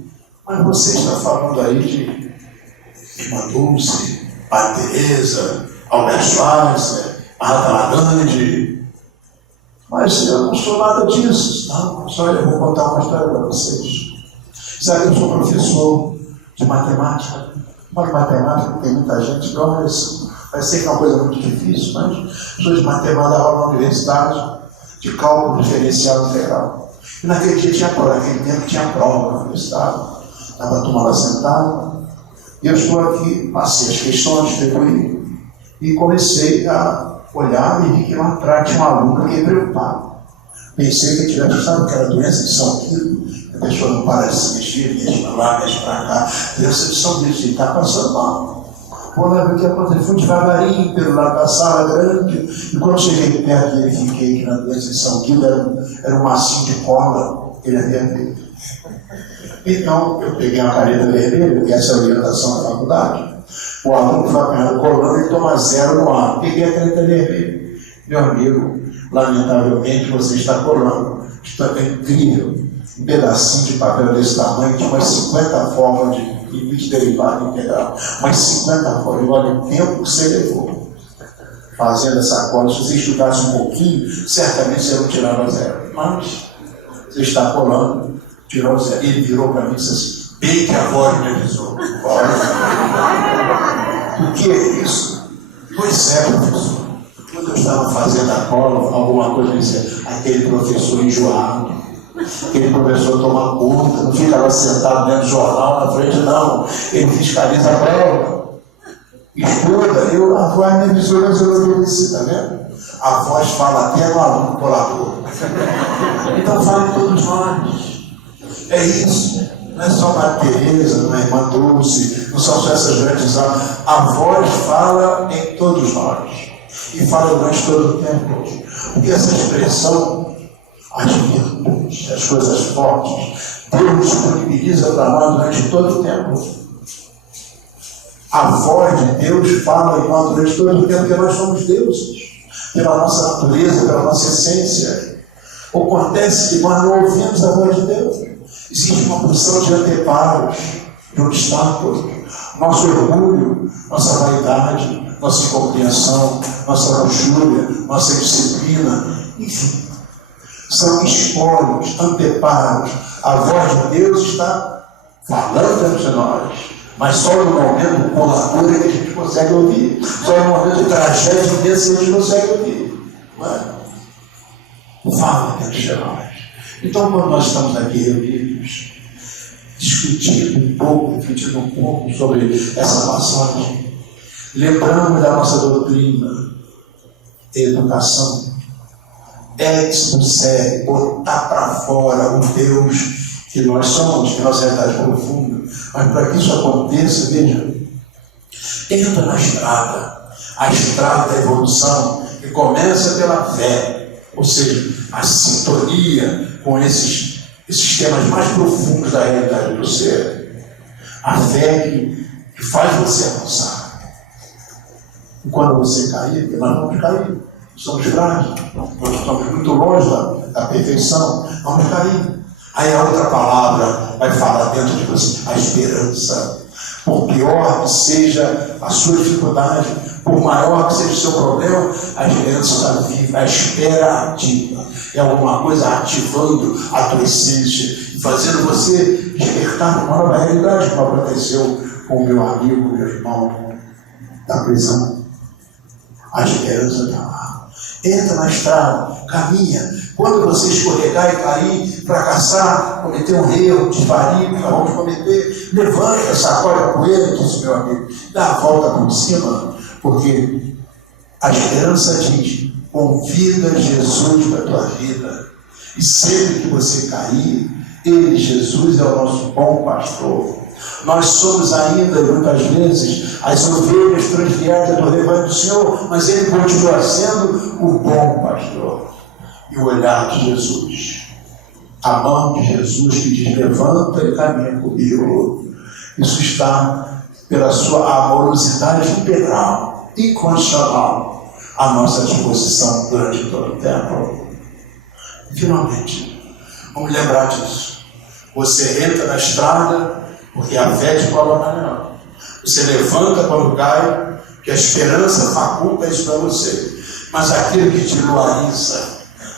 mas você está falando aí de Irmã Dulce, Mãe Teresa, Albert Schweitzer, Mahatma Gandhi. Mas eu não sou nada disso. Não, só eu vou contar uma história para vocês. Sabe, eu sou professor de matemática. Mas matemática tem muita gente que olha assim, vai ser que é uma coisa muito difícil, mas pessoas de matemática aula na universidade de cálculo diferencial integral. E naquele dia tinha prova, naquele tempo tinha prova na universidade. Estava a turma lá sentada, e eu estou aqui, passei as questões, distribuí, e comecei a olhar e vi que lá atrás tinha um aluno que fiquei preocupado. Pensei que ele tivesse, sabe aquela doença de São Quilo, A pessoa não para de se mexer, mexe para lá, mexe para cá. Tem a sensação dele, ele está passando mal. Vou lá ver o que aconteceu. Fui devagarinho pelo lado da sala grande, e quando cheguei perto, verifiquei que na decisão aquilo era um massinho de cola que ele havia feito. Então, eu peguei uma caneta vermelha, porque essa é a orientação da faculdade. O aluno que vai apanhando colando, ele toma 0 no ar. Peguei a caneta vermelha. Meu amigo, lamentavelmente você está colando. Isso é incrível. Um pedacinho de papel desse tamanho, de umas 50 formas de limite derivado integral. Umas 50 formas. Olha o tempo que você levou fazendo essa cola. Se você estudasse um pouquinho, certamente você não tirava 0. Mas você está colando, tirou 0. Ele virou para mim e disse assim: bem que a voz me avisou. O que é isso? Pois é, professor. Quando eu estava fazendo a cola, alguma coisa dizia, aquele professor enjoado, aquele professor toma conta, não fica lá sentado dentro do jornal na frente, não. Ele fiscaliza a prova, estuda. A voz me avisou, mas eu não obedeci, tá vendo? A voz fala até no aluno colador. Então fala em todos nós. É isso. Não é só a Tereza, não é a irmã Dulce, não são só essas grandes almas. A voz fala em todos nós. E fala durante todo o tempo. Porque essa expressão, as virtudes, as coisas fortes, Deus disponibiliza para nós durante todo o tempo. A voz de Deus fala em nós durante todo o tempo, porque nós somos deuses, pela nossa natureza, pela nossa essência. Acontece que nós não ouvimos a voz de Deus. Existe uma porção de anteparos, de obstáculos, nosso orgulho, nossa vaidade, nossa incompreensão, nossa luxúria, nossa indisciplina, enfim, são espólios, anteparos. A voz de Deus está falando entre nós, mas só no momento de coladura que a gente consegue ouvir, só no momento de tragédia imensa que a gente consegue ouvir. Não é? Fala dentro de nós. Então, quando nós estamos aqui reunidos, discutindo um pouco, refletindo um pouco sobre essa passagem, lembramos da nossa doutrina, educação, expulsar, botar para fora o Deus que nós somos, que nossa realidade profunda. Mas para que isso aconteça, veja, entra na estrada, a estrada da evolução, que começa pela fé, ou seja, a sintonia com esses temas mais profundos da realidade do ser. A fé que faz você avançar. E quando você cair, porque nós vamos cair, somos frágeis, nós estamos muito longe da perfeição, vamos cair. Aí a outra palavra vai falar dentro de você, a esperança. Por pior que seja a sua dificuldade, por maior que seja o seu problema, a esperança está viva, a espera ativa. É alguma coisa ativando a tua essência e fazendo você despertar para uma nova realidade, como aconteceu com o meu amigo, meu irmão da prisão. A esperança está lá. Entra na estrada, caminha. Quando você escorregar e cair, fracassar, cometer um erro, desvario, que vamos cometer, levanta, sacode a poeira, disse meu amigo, dá a volta por cima, porque a esperança diz: convida Jesus para a tua vida. E sempre que você cair, Ele, Jesus, é o nosso bom pastor. Nós somos ainda, muitas vezes, as ovelhas transviadas do rebanho do Senhor, mas Ele continua sendo o bom pastor. E o olhar de Jesus, a mão de Jesus que diz: levanta e caminha comigo. Isso está pela sua amorosidade integral, incondicional, à nossa disposição durante todo o tempo. E, finalmente, vamos lembrar disso. Você entra na estrada porque a fé te coloca nela. Você levanta quando cai, que a esperança faculta isso para você. Mas aquilo que te luariza,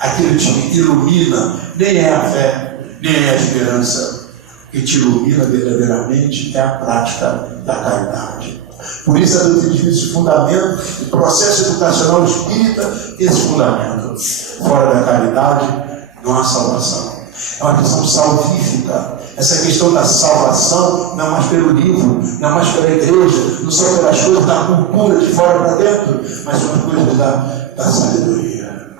aquilo que te ilumina, nem é a fé, nem é a esperança. O que te ilumina verdadeiramente é a prática da caridade. Por isso a doutrina diz esse fundamento, o processo educacional espírita, esse fundamento. Fora da caridade, não há salvação. É uma questão salvífica. Essa questão da salvação não é mais pelo livro, não é mais pela igreja, não são pelas coisas da cultura de fora para dentro, mas são as coisas da sabedoria.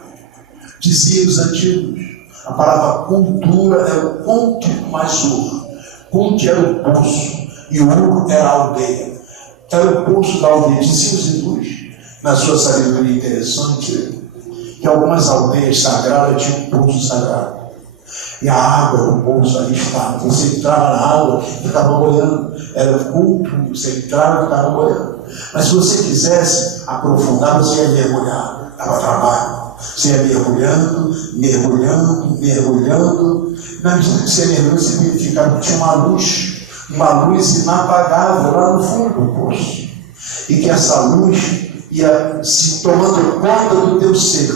Diziam os antigos: A palavra cultura é o conte mais ur. Conte era o poço e ur era a aldeia. Era o poço da aldeia. Diziam os hindus, na sua sabedoria interessante, que algumas aldeias sagradas tinham um poço sagrado. E a água do poço ali estava. Você entrava na água e ficava boiando. Era o culto, você entrava e ficava boiando. Mas se você quisesse aprofundar, você ia mergulhar. Dava trabalho. Você ia mergulhando. Na medida que você mergulhou, você verificava que tinha uma luz inapagável lá no fundo do poço. E que essa luz ia se tomando conta do teu ser.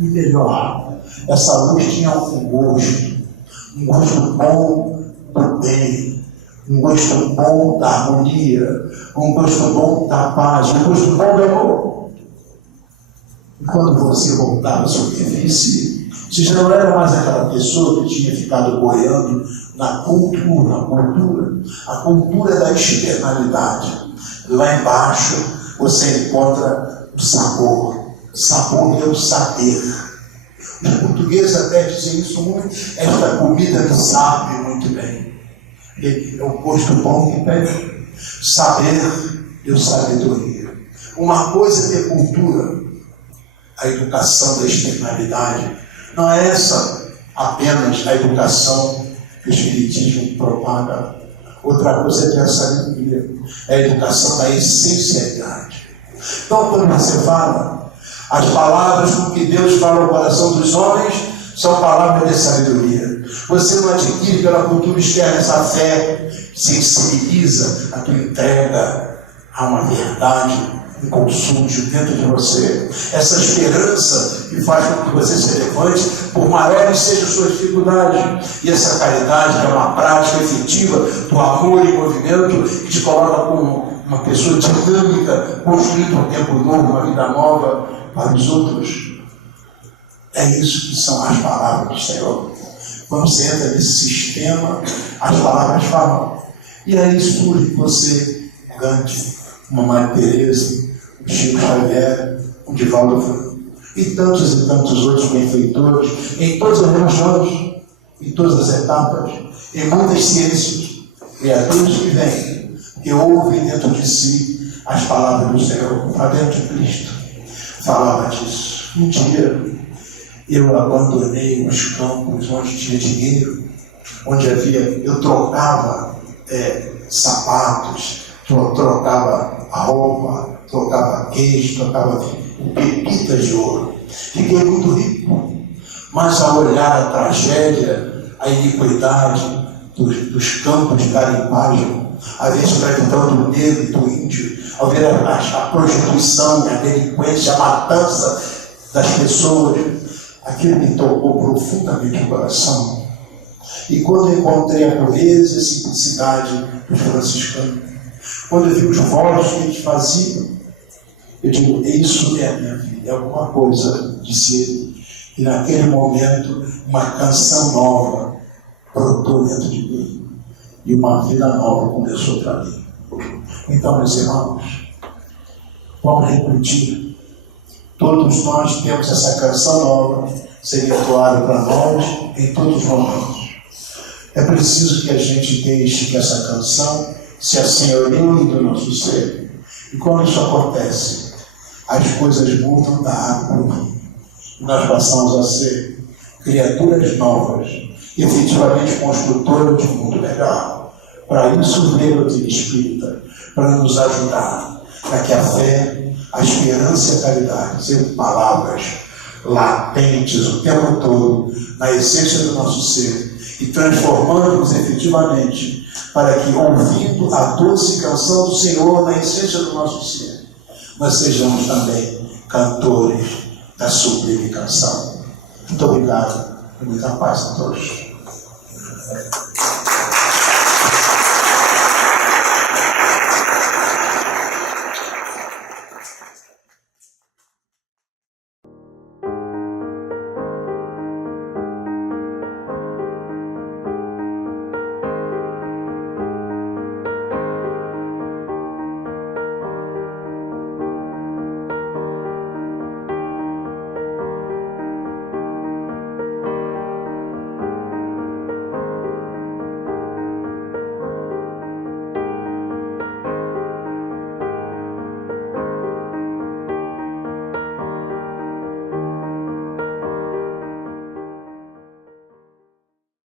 E melhor, essa luz tinha um gosto bom do bem, um gosto bom da harmonia, um gosto bom da paz, um gosto bom do amor. E quando você voltava à superfície, você já não era mais aquela pessoa que tinha ficado boiando na cultura. A cultura da externalidade. Lá embaixo você encontra o sabor. Sabor é o saber. Os portugueses até dizem isso muito. Esta comida que sabe muito bem. É o gosto bom que tem. Saber é sabedoria. Uma coisa é ter cultura. A educação da externalidade. Não é essa apenas a educação que o Espiritismo propaga. Outra coisa é ter a sabedoria. É a educação da essencialidade. Então, quando você fala, as palavras com que Deus fala ao coração dos homens são palavras de sabedoria. Você não adquire pela cultura externa essa fé que sensibiliza a tua entrega a uma verdade, um consúlio dentro de você. Essa esperança que faz com que você se levante, por maiores sejam suas dificuldades. E essa caridade, que é uma prática efetiva do amor em movimento, que te coloca como uma pessoa dinâmica, construindo um tempo novo, uma vida nova para os outros. É isso que são as palavras do Senhor. Quando você entra nesse sistema, as palavras falam. E aí surge que você, Gandhi, uma Maria Teresa, o Chico Xavier, o Divaldo Franco, e tantos outros benfeitores, em todas as religiões, em todas as etapas, em muitas ciências, e aqueles que vêm, que ouvem dentro de si as palavras do Senhor, para dentro de Cristo, falava disso. Um dia, eu abandonei os campos onde tinha dinheiro, onde eu trocava sapatos, trocava roupa, trocava queijo, trocava pepitas de ouro. Fiquei muito rico. Mas ao olhar a tragédia, a iniquidade dos campos de garimpagem, a ver a escravidão do negro e do índio, ao ver a prostituição, a delinquência, a matança das pessoas, aquilo me tocou profundamente o coração. E quando eu encontrei a pureza e a simplicidade dos franciscanos, quando eu vi os votos que eles faziam, eu digo, isso é a minha vida, é alguma coisa de ser. E naquele momento, uma canção nova brotou dentro de mim. E uma vida nova começou para mim. Então, meus irmãos, vamos repetir. Todos nós temos essa canção nova, sendo entoada para nós em todos os momentos. É preciso que a gente deixe que essa canção se assenhoreie do nosso ser. E quando isso acontece, as coisas mudam da água para o vinho. E nós passamos a ser criaturas novas, efetivamente construtoras de um mundo melhor. Para isso veio a doutrina espírita, para nos ajudar, para que a fé, a esperança e a caridade sejam palavras latentes o tempo todo, na essência do nosso ser, e transformando-nos efetivamente, para que, ouvindo a doce canção do Senhor na essência do nosso ser, nós sejamos também cantores da sublime canção. Muito obrigado e muita paz a todos.